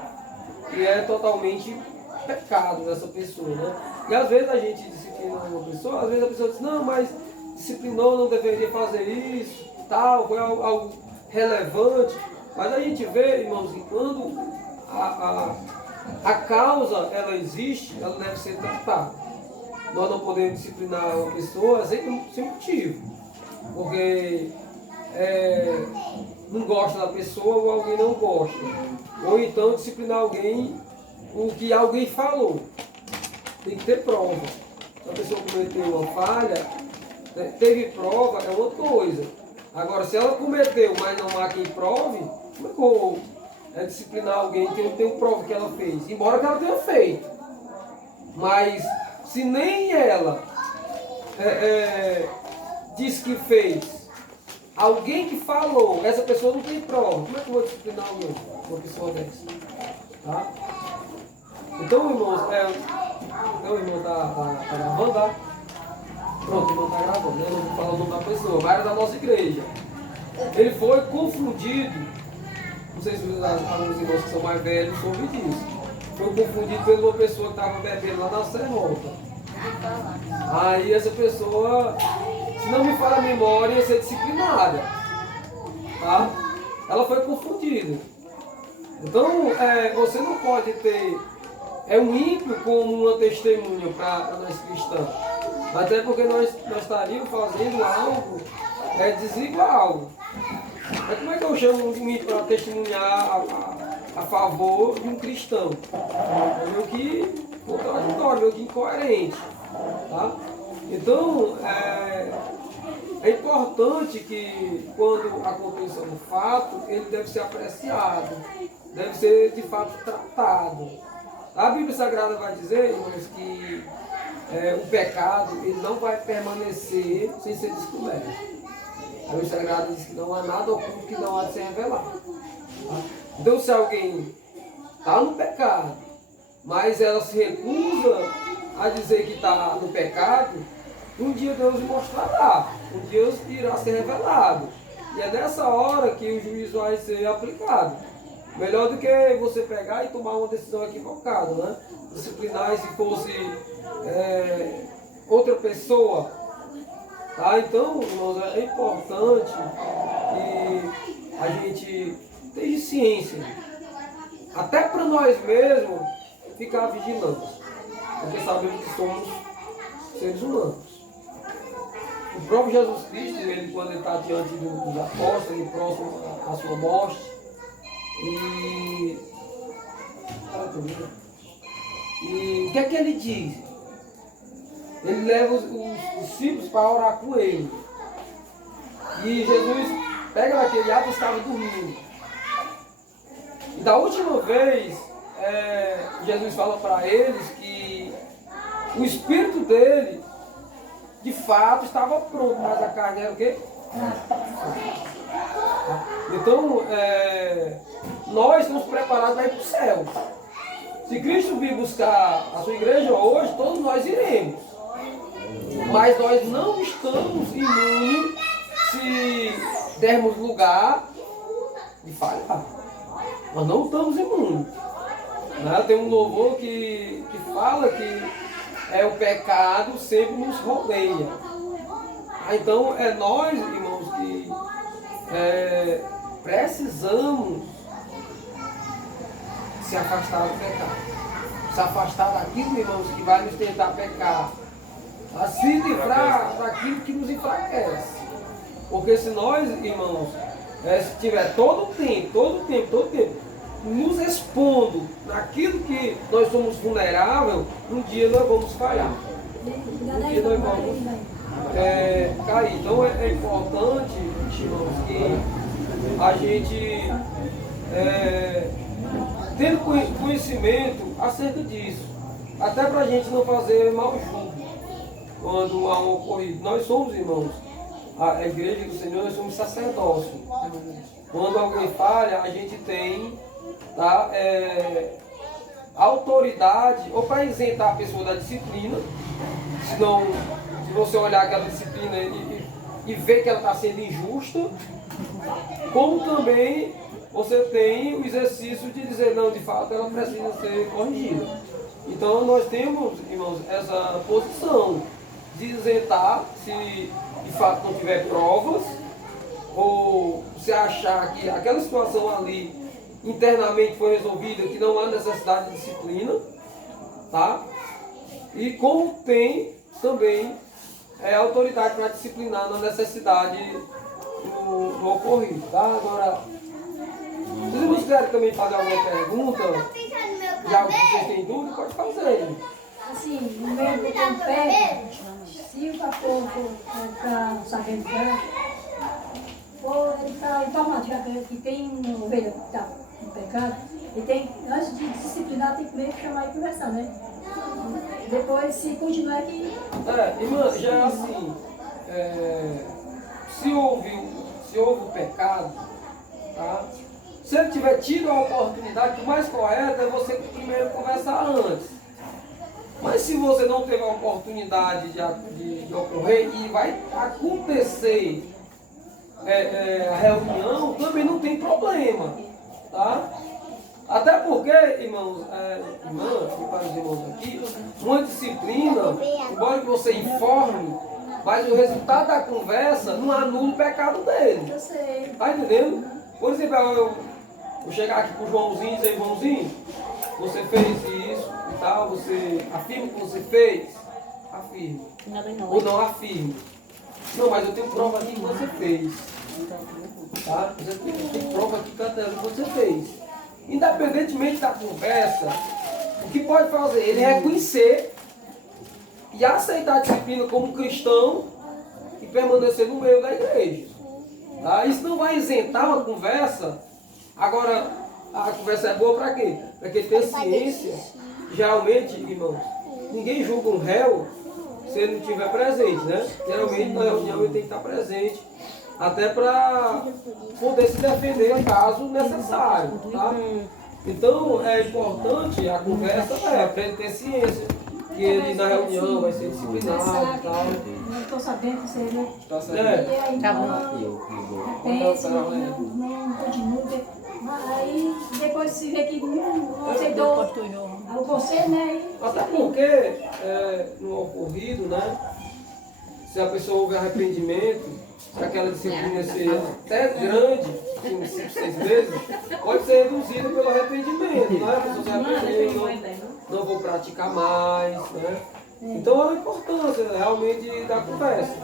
Que é totalmente pecado dessa pessoa. Né? E às vezes a gente disciplina uma pessoa, às vezes a pessoa diz, não, mas disciplinou, não deveria fazer isso, tal, foi algo relevante. Mas a gente vê, irmãos, que quando a causa ela existe, ela deve ser tratada. Nós não podemos disciplinar uma pessoa sem motivo. Porque não gosta da pessoa ou alguém não gosta. Ou então disciplinar alguém o que alguém falou. Tem que ter prova. Se a pessoa cometeu uma falha, teve prova, é uma coisa. Agora, se ela cometeu, mas não há quem prove, como é que eu disciplinar alguém que eu não tenho prova que ela fez? Embora que ela tenha feito. Mas, se nem ela diz que fez, alguém que falou, essa pessoa não tem prova, como é que eu vou disciplinar alguém? Uma pessoa dessa. Tá? Então, irmãos, o irmão está gravando, tá? Pronto, o irmão está gravando, né? Eu não vou falar o nome da pessoa, mas era da nossa igreja. Ele foi confundido, não sei se alguns irmãos que são mais velhos soube disso, foi confundido por uma pessoa que estava bebendo lá na Serrota. Aí essa pessoa, se não me falha a memória, ia ser disciplinada. Tá? Ela foi confundida. Então, você não pode ter um ímpio como uma testemunha para nós cristãos. Até porque nós estaríamos fazendo algo desigual. Mas como é que eu chamo um ímpio para testemunhar a favor de um cristão? É meio que contraditório, meio que incoerente. Tá? Então, é importante que quando aconteça um fato, ele deve ser apreciado, deve ser de fato tratado. A Bíblia Sagrada vai dizer, irmãos, que o pecado ele não vai permanecer sem ser descoberto. A Bíblia Sagrada diz que não há nada oculto que não há de ser revelado. Tá? Então, se alguém está no pecado, mas ela se recusa a dizer que está no pecado, um dia Deus mostrará, um dia irá ser revelado. E é nessa hora que o juízo vai ser aplicado. Melhor do que você pegar e tomar uma decisão equivocada, né? Disciplinar se fosse outra pessoa. Tá? Então, irmãos, é importante que a gente tenha ciência, até para nós mesmos, ficar vigilantes. Porque sabemos que somos seres humanos. O próprio Jesus Cristo, ele, quando ele está diante dos apóstolos, ele próximo à sua morte, e o que é que ele diz? Ele leva os discípulos para orar com ele. E Jesus pega naquele ato e estava dormindo. E da última vez, Jesus fala para eles que o espírito dele, de fato, estava pronto, mas a carne era o quê? Então, nós estamos preparados para ir para o céu. Se Cristo vir buscar a sua igreja hoje, todos nós iremos. Mas nós não estamos imunes se dermos lugar de falhar. Nós não estamos imunes. Né? Tem um louvor que fala que o pecado sempre nos rodeia. Então, nós, irmãos, que precisamos se afastar do pecado. Se afastar daquilo, irmãos, que vai nos tentar pecar. A se livrar daquilo que nos enfraquece. Porque se nós, irmãos, se tiver todo o tempo, nos expondo naquilo que nós somos vulneráveis, um dia nós vamos falhar. Um dia nós vamos cair. Então é importante, irmãos, que a gente tendo conhecimento acerca disso, até para a gente não fazer mau julgo quando há um ocorrido. Nós somos irmãos, a igreja do Senhor, nós somos sacerdócio. Quando alguém falha, a gente tem autoridade, ou para isentar a pessoa da disciplina, se você olhar aquela disciplina e ver que ela está sendo injusta, como também você tem o exercício de dizer, não, de fato ela precisa ser corrigida. Então nós temos, irmãos, essa posição de isentar se de fato não tiver provas, ou se achar que aquela situação ali internamente foi resolvida, que não há necessidade de disciplina, tá? E como tem também autoridade para disciplinar na necessidade do ocorrido, tá? Agora, se vocês quiserem também fazer alguma pergunta, já vocês têm dúvida, pode fazer. Assim, no meio do campo, se o pastor está sabendo ele está informado já que tem uma ovelha que está no pecado, e tem, antes de disciplinar, tem que chamar e conversar, né? Depois, se continuar aqui. Irmã, já é assim, se houve o pecado, tá? Se ele tiver tido a oportunidade, o mais correto é você primeiro conversar antes. Mas se você não teve a oportunidade de ocorrer e vai acontecer a reunião, também não tem problema, tá? Até porque, irmãos, e para os irmãos aqui, uma disciplina, embora que você informe, mas o resultado da conversa não anula o pecado dele. Eu sei. Tá entendendo? Por exemplo, eu chegar aqui pro Joãozinho e dizer, Joãozinho, você fez isso e tal, você afirma que você fez? Afirma. Ou não afirma. Não, mas eu tenho prova aqui que você fez. Tá? Você tem prova aqui que você fez. Independentemente da conversa, o que pode fazer? Ele reconhecer e aceitar a disciplina como cristão e permanecer no meio da igreja. Tá? Isso não vai isentar uma conversa. Agora, a conversa é boa para quê? Para que ele tenha ciência. Geralmente, irmãos, ninguém julga um réu se ele não estiver presente, né? Geralmente na reunião ele tem que estar presente, até para poder se defender caso necessário, tá? Então é importante a conversa para ele ter ciência que ele na reunião vai ser disciplinado e tal. Não estou sabendo que seria. Tá certo? E aí, pensa, não continua. Aí depois se vê que não aceitou o conselho, né? Até porque no ocorrido, né? Se a pessoa houver arrependimento, se aquela disciplina ser até grande, 5, 6 vezes, pode ser reduzida pelo arrependimento, né? A pessoa se arrependeu, não vou praticar mais, né? Então é a importância realmente da conversa.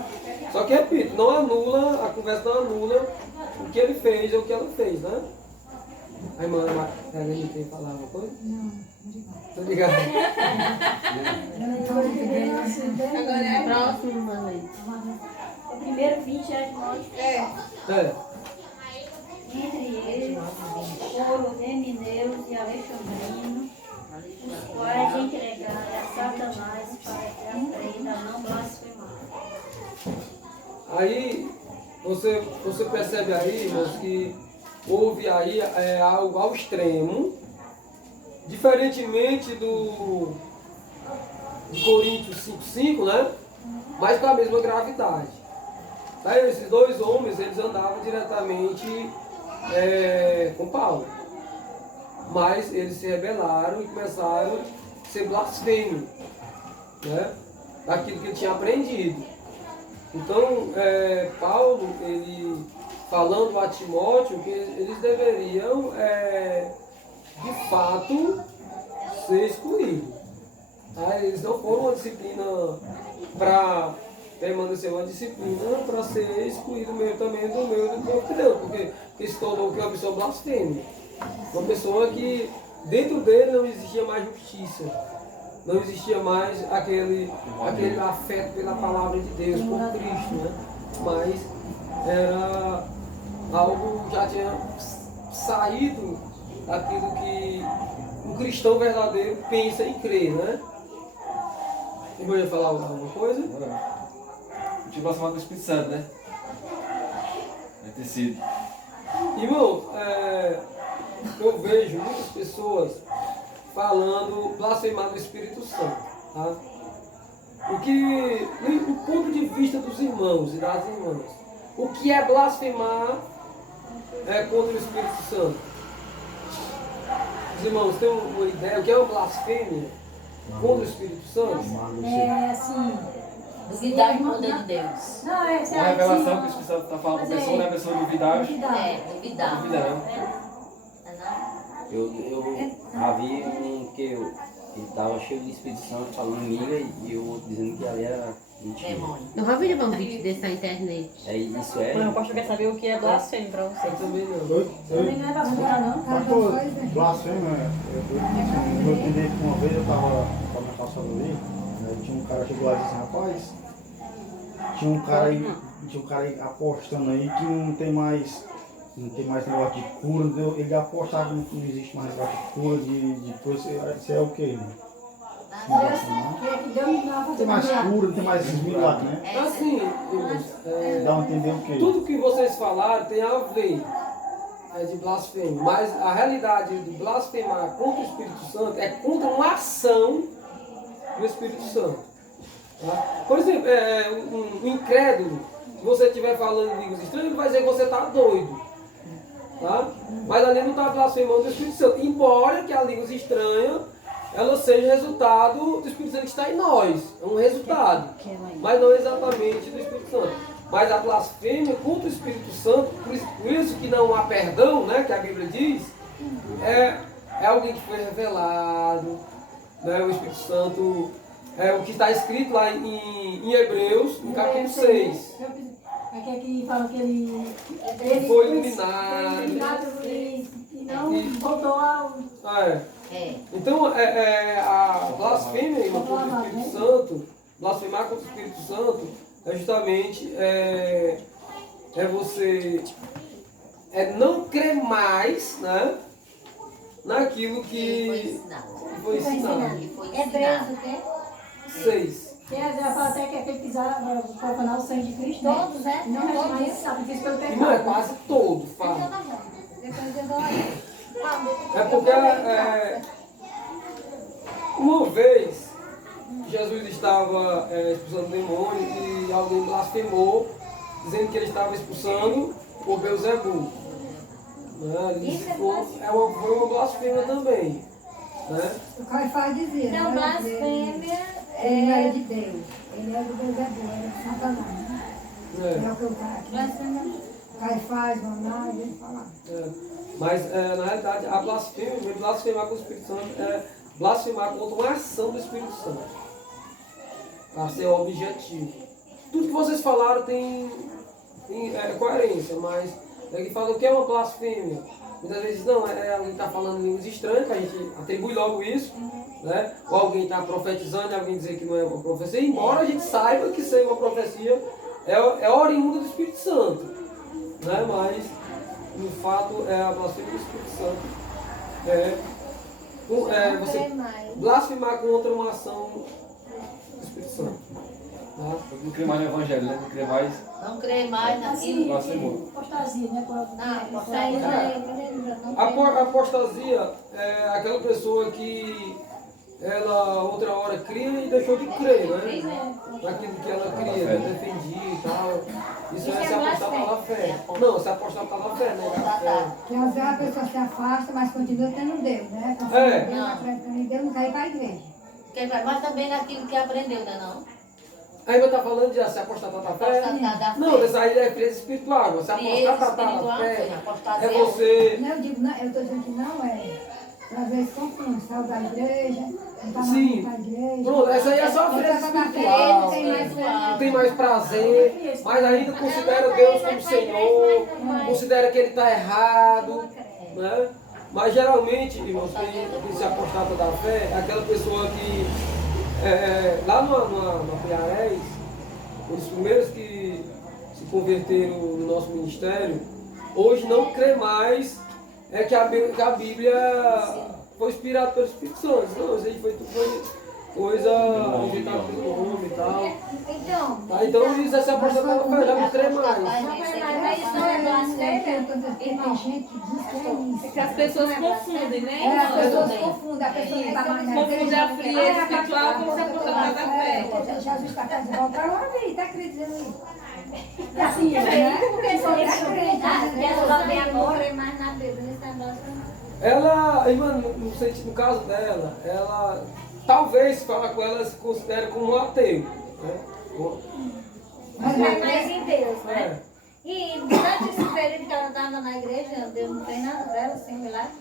Só que, repito, não anula, a conversa não anula o que ele fez ou o que ela fez, né? A irmã Margarida tem que falar alguma coisa? Não. Tô ligado. Agora é a próxima, mãe. O primeiro 20 é de nós. Entre eles foram Emineu e Alexandrino, os quais entregaram a Satanás para que aprenda a não blasfemar. Aí você percebe aí, irmãos, que houve aí algo ao extremo, diferentemente de Coríntios 5:5, né? Mas com a mesma gravidade. Aí, esses dois homens, eles andavam diretamente com Paulo. Mas eles se rebelaram e começaram a ser blasfêmios, né? Daquilo que ele tinha aprendido. Então, Paulo, ele falando a Timóteo que eles deveriam, de fato, ser excluídos. Tá? Eles não foram uma disciplina para permanecer, uma disciplina para ser excluído meio também do meio do povo de Deus, porque se tornou que é uma pessoa blasfêmia. Uma pessoa que dentro dele não existia mais justiça. Não existia mais aquele afeto pela palavra de Deus, por Cristo, né? Mas era algo já tinha saído daquilo que um cristão verdadeiro pensa e crê, né? Irmão, ia falar alguma coisa? Tipo a semana do Espírito Santo, né? Vai ter sido. Irmão, eu vejo muitas pessoas falando blasfemar do Espírito Santo, tá? O que, do ponto de vista dos irmãos e das irmãs, o que é blasfemar contra o Espírito Santo? Os irmãos têm uma ideia, o que é uma blasfêmia contra o Espírito Santo? É assim. Duvidar do poder de Deus. Não, é Uma revelação que o Espírito Santo está falando para a pessoa, né? A pessoa duvidar. Duvidar. Duvidar. Não é não? Eu já vi um que ele estava cheio de Espírito Santo falando língua e o outro dizendo que ali era mentira. Demônio. Eu já vi um vídeo desse na internet. Isso é. Mas o pastor quer saber o que é blasfêmio pra Eu vocês. também não. Também não é pra falar, não. Pastor, blasfêmia, eu entendi que uma vez eu estava com a minha passadoria, tinha um cara que chegou lá e disse assim, rapaz, tinha um cara aí apostando aí que não tem mais negócio de cura, entendeu? Ele apostava que não existe mais negócio de cura, de coisa, isso é o quê, irmão? Não tem mais cura, não tem mais esses milagres, né? Assim, irmãos, Dá a entender o quê? tudo que vocês falaram tem a ver de blasfêmia, mas a realidade de blasfemar contra o Espírito Santo é contra uma ação do Espírito Santo. Tá? Por exemplo, um incrédulo, se você estiver falando em línguas estranhas, ele vai dizer que você está doido. Tá? Mas ali não está blasfemando do Espírito Santo, embora que a língua estranha ela seja resultado do Espírito Santo que está em nós. É um resultado, mas não exatamente do Espírito Santo. Mas a blasfêmia contra o Espírito Santo, por isso que não há perdão, né, que a Bíblia diz, é alguém que foi revelado, né, o Espírito Santo, o que está escrito lá em Hebreus, no capítulo 6. É que fala que ele Foi iluminado. Foi iluminado e não voltou ao... Então, a blasfêmia contra o Espírito Santo, blasfemar contra o Espírito Santo, é justamente você não crer mais, né, naquilo que foi ensinado. Hebreus o quê? 6. Ela fala até que aquele que quiser profanar o sangue de Cristo, né? Todos, é? Não é mais sacrifício pelo pecado. Não é quase todo, fala. Então tá bom. Depois eu vou olhar. É porque uma vez Jesus estava expulsando demônio e alguém blasfemou, dizendo que ele estava expulsando o Beelzebul. Né? Ele disse que foi uma blasfêmia também. Né? O Caifás dizia, Então, né? blasfêmia Ele não era de Deus, ele era do Beelzebul, era de Satanás. Né? É o que eu falo aqui. Blasfêmia. Caifás, Maná, ele falava. Mas, na realidade, a blasfêmia, blasfemar contra o Espírito Santo, é blasfemar contra uma ação do Espírito Santo. Para ser o objetivo. Tudo que vocês falaram tem coerência, mas que fala o que é uma blasfêmia. Muitas vezes não, alguém está falando línguas estranhas, que a gente atribui logo isso, né? Ou alguém está profetizando e alguém dizer que não é uma profecia, embora a gente saiba que ser uma profecia é oriunda do Espírito Santo, né? Mas no fato a blasfêmia do Espírito Santo você blasfemar contra uma ação do Espírito Santo. Tá? Não crê mais no Evangelho, né? Não crê mais. Não crê mais naquilo. Blasfemou. Apostasia, né? A apostasia é aquela pessoa que ela outra hora cria e deixou de crer, né? Naquilo que ela cria, defendia e tal. Isso é se apostar pela fé. Não, se apostar pela fé, né? Que às vezes a pessoa se afasta, mas continua tendo Deus, né? Deus acreditando em Deus, não quer ir para a igreja. Mas também naquilo que aprendeu, né não? Aí você está falando de se apostar pela fé? Não, essa aí é frieza espiritual. Você apostar pela fé é você... Não, eu digo, não, eu estou dizendo que não às vezes confunde, saiu da igreja, não está mais na igreja. Pronto, essa aí é só frieza espiritual. Não tem mais prazer, mas ainda considera Deus como Senhor, considera que Ele está errado, né? Mas geralmente, irmãos, quem se apostata da fé é aquela pessoa que, lá no Apiarés, os primeiros que se converteram no nosso ministério, hoje não crê mais que a Bíblia foi inspirada pelo Espírito Santo. Não, isso aí foi tudo coisa inventada pelo homem e tal. Então isso essa porção já não crê mais. Mas isso não é blasfêmia? Tem gente que diz que é isso. É que as pessoas confundem, né? É, as pessoas confundem, a pessoa que está mais na igreja. Confundem a frieza espiritual com se aproximar da fé. Jesus está fazendo voltar lá, vem, está acreditando isso. Assim, né? Porque só Ela, irmã, no sentido, no caso dela, ela talvez falar com ela se considere como um ateu, né? Mas é mais em Deus, né? É. E durante esse período que ela estava na igreja, Deus não fez nada para ela, sem milagre?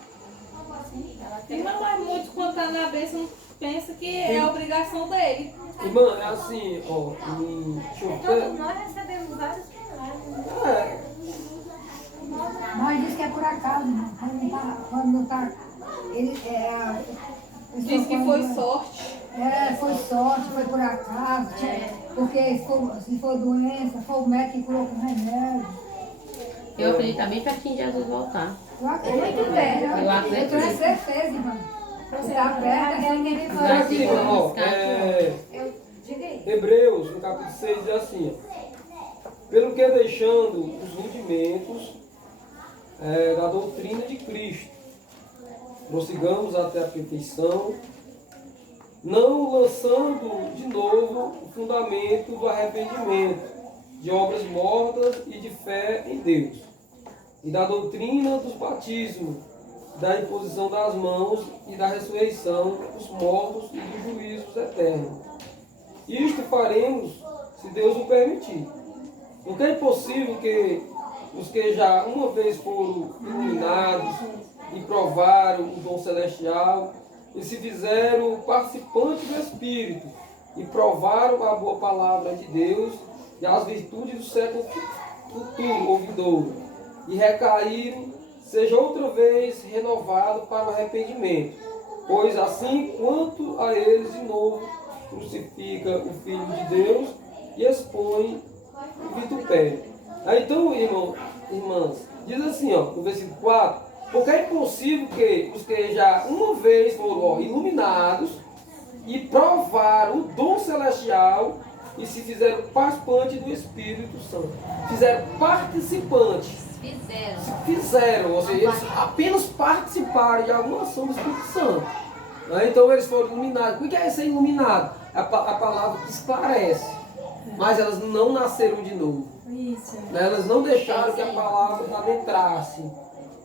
Sim, ela tem. Mas muito quando está na bênção pensa que é a obrigação dele. Irmã, é assim, ó, deixa eu ver. Todos nós recebemos vários milagres. É, Mas diz que é por acaso, né? Quando não tá. Ele, Diz que foi sorte. foi sorte, foi por acaso, porque se for doença, foi o médico que curou com remédio. Eu acredito que tá bem pertinho de Jesus voltar. Eu acredito bem, Eu acredito. tenho certeza, irmão. Você está perto, ninguém Diz fala aqui, assim. ó, Hebreus, no capítulo 6, diz assim, ó, pelo que deixando os rudimentos da doutrina de Cristo, prossigamos até a perfeição, não lançando de novo o fundamento do arrependimento, de obras mortas e de fé em Deus, e da doutrina dos batismos, da imposição das mãos e da ressurreição dos mortos e dos juízos eternos. Isto faremos se Deus o permitir. Porque é impossível que os que já uma vez foram iluminados e provaram o dom celestial e se fizeram participantes do Espírito e provaram a boa palavra de Deus e as virtudes do século futuro ou vindouro e recaíram, seja outra vez renovado para o arrependimento, pois assim quanto a eles de novo crucifica o Filho de Deus e expõe o vitupério. Então, irmãs, diz assim, ó, no versículo 4, porque é impossível que os que já uma vez foram iluminados e provaram o dom celestial e se fizeram participantes do Espírito Santo. Fizeram participantes. Fizeram, ou seja, eles apenas participaram de alguma ação do Espírito Santo. Então eles foram iluminados. O que é ser iluminado? A palavra que esclarece. Mas elas não nasceram de novo. Elas não deixaram que a palavra adentrasse.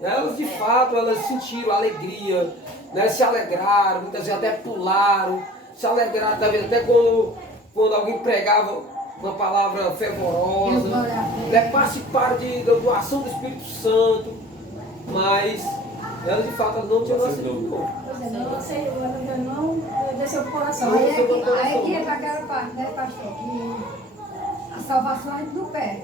Elas de fato elas sentiram alegria, né? Se alegraram, muitas vezes até pularam, se alegraram, talvez até quando alguém pregava uma palavra fervorosa, né? Participaram da ação do Espírito Santo, mas elas de fato elas não tinham nascido de novo. Você ainda não desceu pro coração. Aí que é aquela parte, né, pastor? Que a salvação é do pé.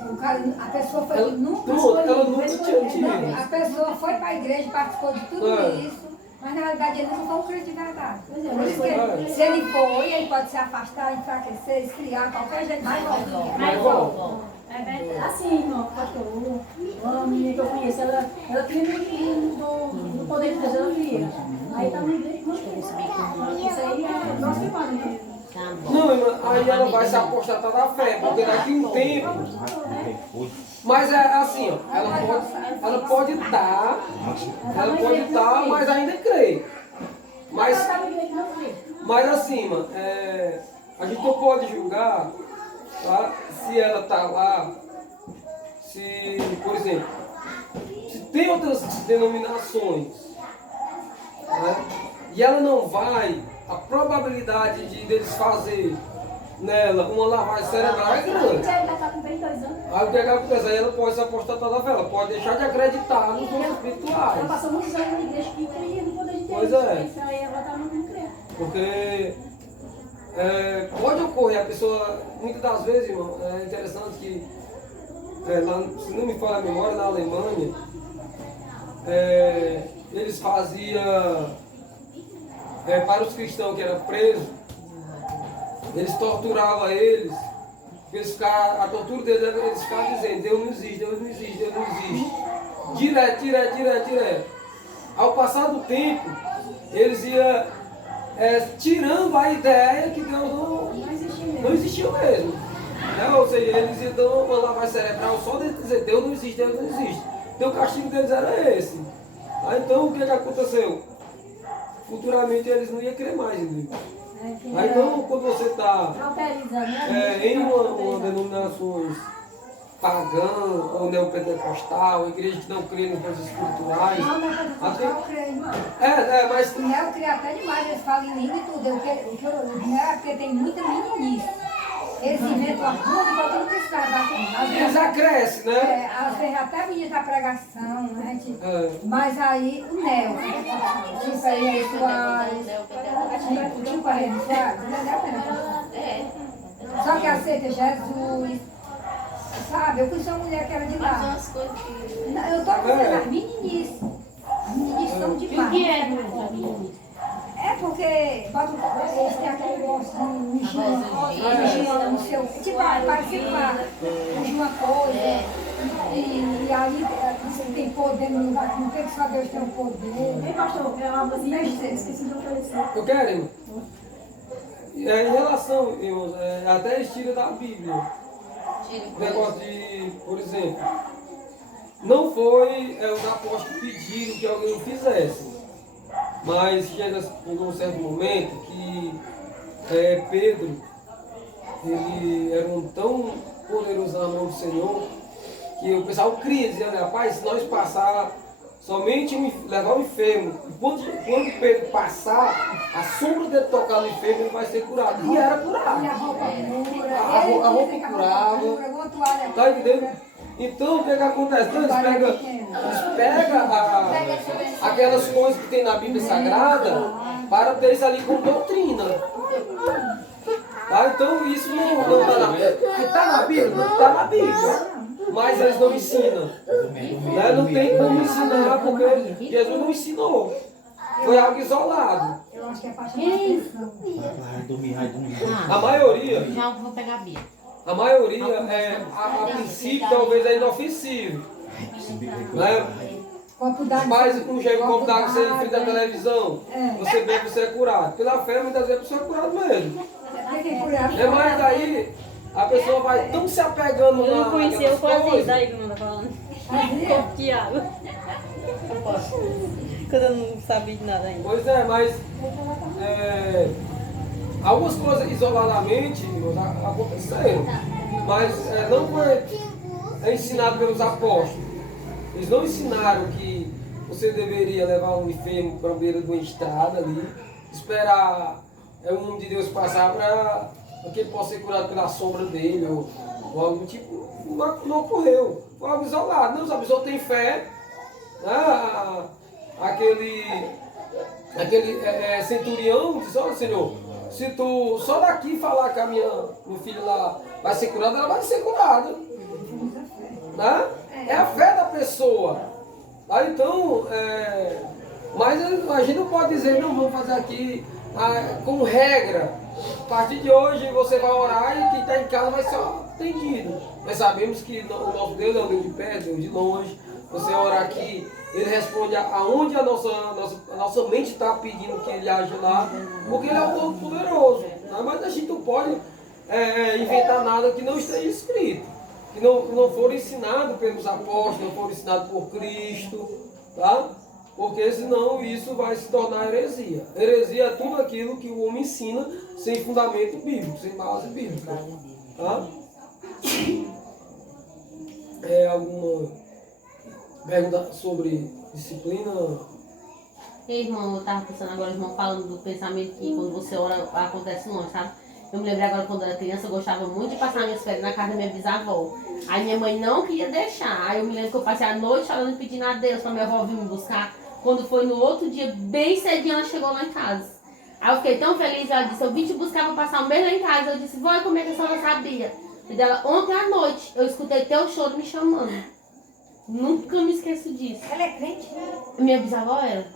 A pessoa foi nunca tinha tido. A pessoa foi para a igreja, participou de tudo isso, mas na realidade ele não foi um crente de verdade. Por isso que se ele foi, ele pode se afastar, enfraquecer, esfriar, qualquer jeito, mas volta. Assim, irmão, pastor, uma menina que eu conheço, ela tinha no poder de Deus, ela via. Aí tá no igreja, isso aí é nossa irmã, né? Não, irmã, aí ela vai se apostatar da fé, porque daqui a um tempo. Mas é assim, ó, ela pode estar, mas ainda crê. Mas assim, irmã, a gente não pode julgar, tá? Se ela está lá, se, por exemplo, se tem outras denominações, né, e ela não vai, a probabilidade de deles fazer nela uma lavagem cerebral é grande. Aí o que acontece? Aí ela pode se apostatar da fé, ela pode deixar de acreditar nos dons espirituais. Ela passou muitos anos na igreja que cria no poder de Deus. Pois é. Isso aí ela tá não crê. Porque pode ocorrer, a pessoa, muitas das vezes, irmão, é interessante que, lá, se não me falha a memória, na Alemanha, eles faziam, para os cristãos que eram presos, eles torturavam eles, a tortura deles era eles ficavam dizendo, Deus não existe, Deus não existe, Deus não existe. Direto. Ao passar do tempo, eles iam tirando a ideia que Deus não existiu mesmo. Né? Ou seja, eles iam dando uma lavagem cerebral só de dizer Deus não existe. Então o castigo deles era esse. Então o que aconteceu? Futuramente eles não iam crer mais em Deus. Então quando você está em uma denominações pagã ou neopentecostal, igreja que não crê nas coisas espirituais. Não, mas eu creio, irmão. Mas... Eu creio até demais, eles falam em língua e tudo. É porque tem muita meninice. Eles inventam a rua de qualquer necessidade. Eles acrescem, né? Às vezes até bonita a pregação, né? Mas aí o Neo, tipo aí, tipo aí, só que aceita Jesus, sabe? Eu conheci uma mulher que era de lá. Eu tô dizendo, as meninices. As meninices são demais. O que é meninice? É porque eles têm aquele negócio de ungir no seu. Tipo, parecido com uma coisa. E aí você tem poder no lugar que não tem, que só Deus tem o poder. Ei, pastor, é uma coisa esqueci de oferecer. Eu quero, irmão. Em relação, irmãos, até eles tiram da Bíblia. O negócio de, por exemplo, não foi os apóstolos pediram que alguém o fizesse. Mas chega um certo momento que Pedro, ele era tão poderoso na mão do Senhor, que o pessoal cria, dizendo, rapaz, se nós passar somente levar o enfermo, quando Pedro passar, a sombra dele tocar no enfermo, ele vai ser curado. E era curado. A roupa curava. Tá entendendo? Então o que acontece? Então, eles pegam aquelas coisas que tem na Bíblia Sagrada para ter isso ali como doutrina. Tá? Então isso não está na Bíblia. Está na Bíblia? Está na Bíblia. Mas eles não ensinam. Né? Não tem como ensinar porque Jesus não ensinou. Foi algo isolado. Eu acho que é parte da atenção. A maioria. Já vou pegar a Bíblia. A maioria, a princípio, talvez é inofensivo. Né? Mas não chega um copo d'água, você frita a televisão, você bebe, você é curado. Pela fé, muitas vezes a pessoa é curada mesmo. Mas aí a pessoa vai tão se apegando Eu não conhecia o quase coisas. daí que não tá falando. Copo de água. Quando eu não sabia de nada ainda. Pois é, mas algumas coisas isoladamente aconteceram, mas não foi ensinado pelos apóstolos. Eles não ensinaram que você deveria levar um enfermo para a beira de uma estrada ali, esperar o homem de Deus passar para que ele possa ser curado pela sombra dele, ou algo do tipo. Não ocorreu. Foi algo isolado. Não, a pessoa tem fé. Né? Aquele centurião diz, olha, Senhor, se tu só daqui falar que meu filho lá vai ser curado, ela vai ser curada. Né? É a fé da pessoa. Tá? Então, mas a gente não pode dizer, não, vamos fazer aqui como regra. A partir de hoje você vai orar e quem está em casa vai ser atendido. Nós sabemos que o nosso Deus é um Deus de perto, Deus de longe. Você orar aqui, Ele responde aonde a nossa mente está pedindo que Ele age lá, porque Ele é o Todo-Poderoso. Né? Mas a gente não pode inventar nada que não esteja escrito, que não for ensinado pelos apóstolos, não for ensinado por Cristo, tá? Porque senão isso vai se tornar heresia. Heresia é tudo aquilo que o homem ensina sem fundamento bíblico, sem base bíblica. Tá? Alguma pergunta sobre disciplina? Irmão, eu tava pensando agora, irmão, falando do pensamento que quando você ora acontece longe, sabe? Eu me lembro agora quando eu era criança, eu gostava muito de passar minhas férias na casa da minha bisavó. Aí minha mãe não queria deixar. Aí eu me lembro que eu passei a noite chorando e pedindo a Deus pra minha avó vir me buscar. Quando foi no outro dia, bem cedinho, ela chegou lá em casa. Aí eu fiquei tão feliz, ela disse, eu vim te buscar pra passar um mês lá em casa. Eu disse, vó, como é que a senhora sabia? E dela, ontem à noite, eu escutei teu choro me chamando. Nunca me esqueço disso. Ela é crente? Minha bisavó era.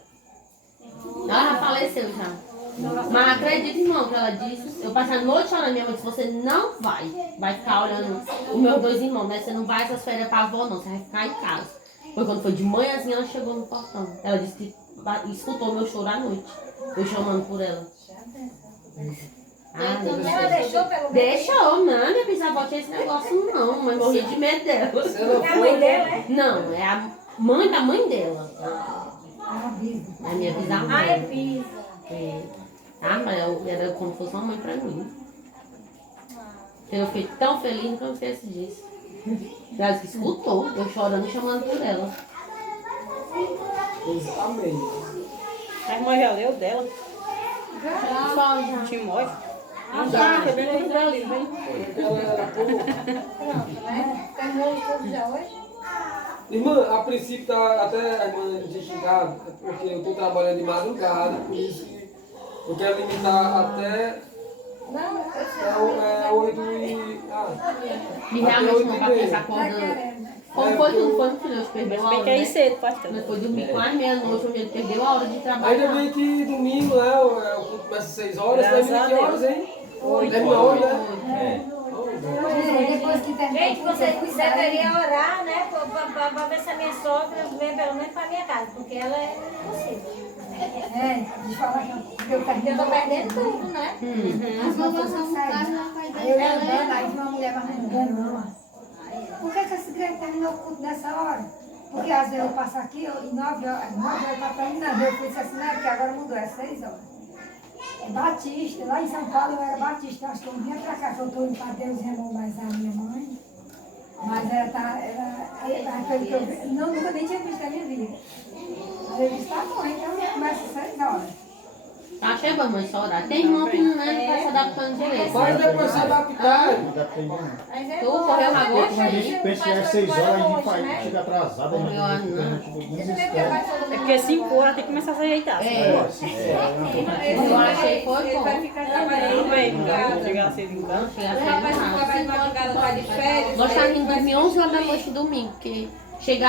Ela já faleceu já. Mas acredita, irmão, que ela disse. Eu passei a noite chorando, minha mãe disse, você não vai ficar olhando os meus dois irmãos, né? Você não vai essas férias pra avó, não, você vai ficar em casa. Foi quando foi de manhãzinha, ela chegou no portão. Ela disse que escutou meu choro à noite. Eu chamando por ela. Ah, Então, ela deixou pelo menos? deixou, não, minha bisavó tinha esse negócio não, mas morria de medo dela. É a mãe dela, é? Não, é a mãe da mãe dela. É a minha bisavó. Ah, é Pisa. É. Ah, mas era como se fosse uma mãe pra mim. Eu fiquei tão feliz, nunca me esqueci disso. Ela disse que escutou, eu chorando e chamando por ela. Amém. A irmã já leu dela? Já. Timóteo? Já. Foi bem no livro ali, vem. Pronto, né? Terminou o estudo já hoje? Irmã, a princípio tá até a irmã tinha chegado, é porque eu estou trabalhando de madrugada, por isso que eu quero limitar até Não, 8 e... E realmente não pra pensar quando... Como foi que não foi no final? Ele perdeu a Bem hora, que é né? cedo, pastor. Nós foi dormir quase meia-noite, onde ele perdeu a hora de Ainda trabalhar. bem que domingo, né, o culto começa às 6 horas, Graças termina a que Deus. horas, hein? 8. Termina hoje, né? Depois que terminou. Gente, vocês deveriam orar, né? Pra ver se a minha sogra vem pelo menos pra minha casa, porque ela é impossível. De falar que eu tô perdendo tudo, né? As vovós vão sair. Aí eu andando, aí uma mulher vai me engano. Por que essa igreja terminou o culto nessa hora? Porque às vezes eu passo aqui e 9 horas tá terminando. Eu fui assim, né? Porque agora mudou, é 6 horas. É Batista, lá em São Paulo eu era Batista, acho que eu vinha pra cá, que eu tô indo pra Deus e amor mais a minha mãe. Mas era pelo que eu vi, não, nunca nem tinha visto a minha vida. Mas eu disse, tá bom, então começa às 6 horas. Tá chegando, mãe, só orar. Tem irmão que não tá se adaptando direito. Mas depois se adaptar. Tu correu na Quando a gosta gente aí? pensa que é 6 horas, a gente vai, chega atrasado, a gente desespera. É porque 5 horas tem que começar a se ajeitar. Eu achei que foi Ele bom. vai ficar trabalhando Não vem, em casa. chegar cedo em casa. Não, chega O rapaz que cedo. trabalha de madrugada tá de férias. Nós estávamos indo dormir 11 horas da noite de domingo, porque chegar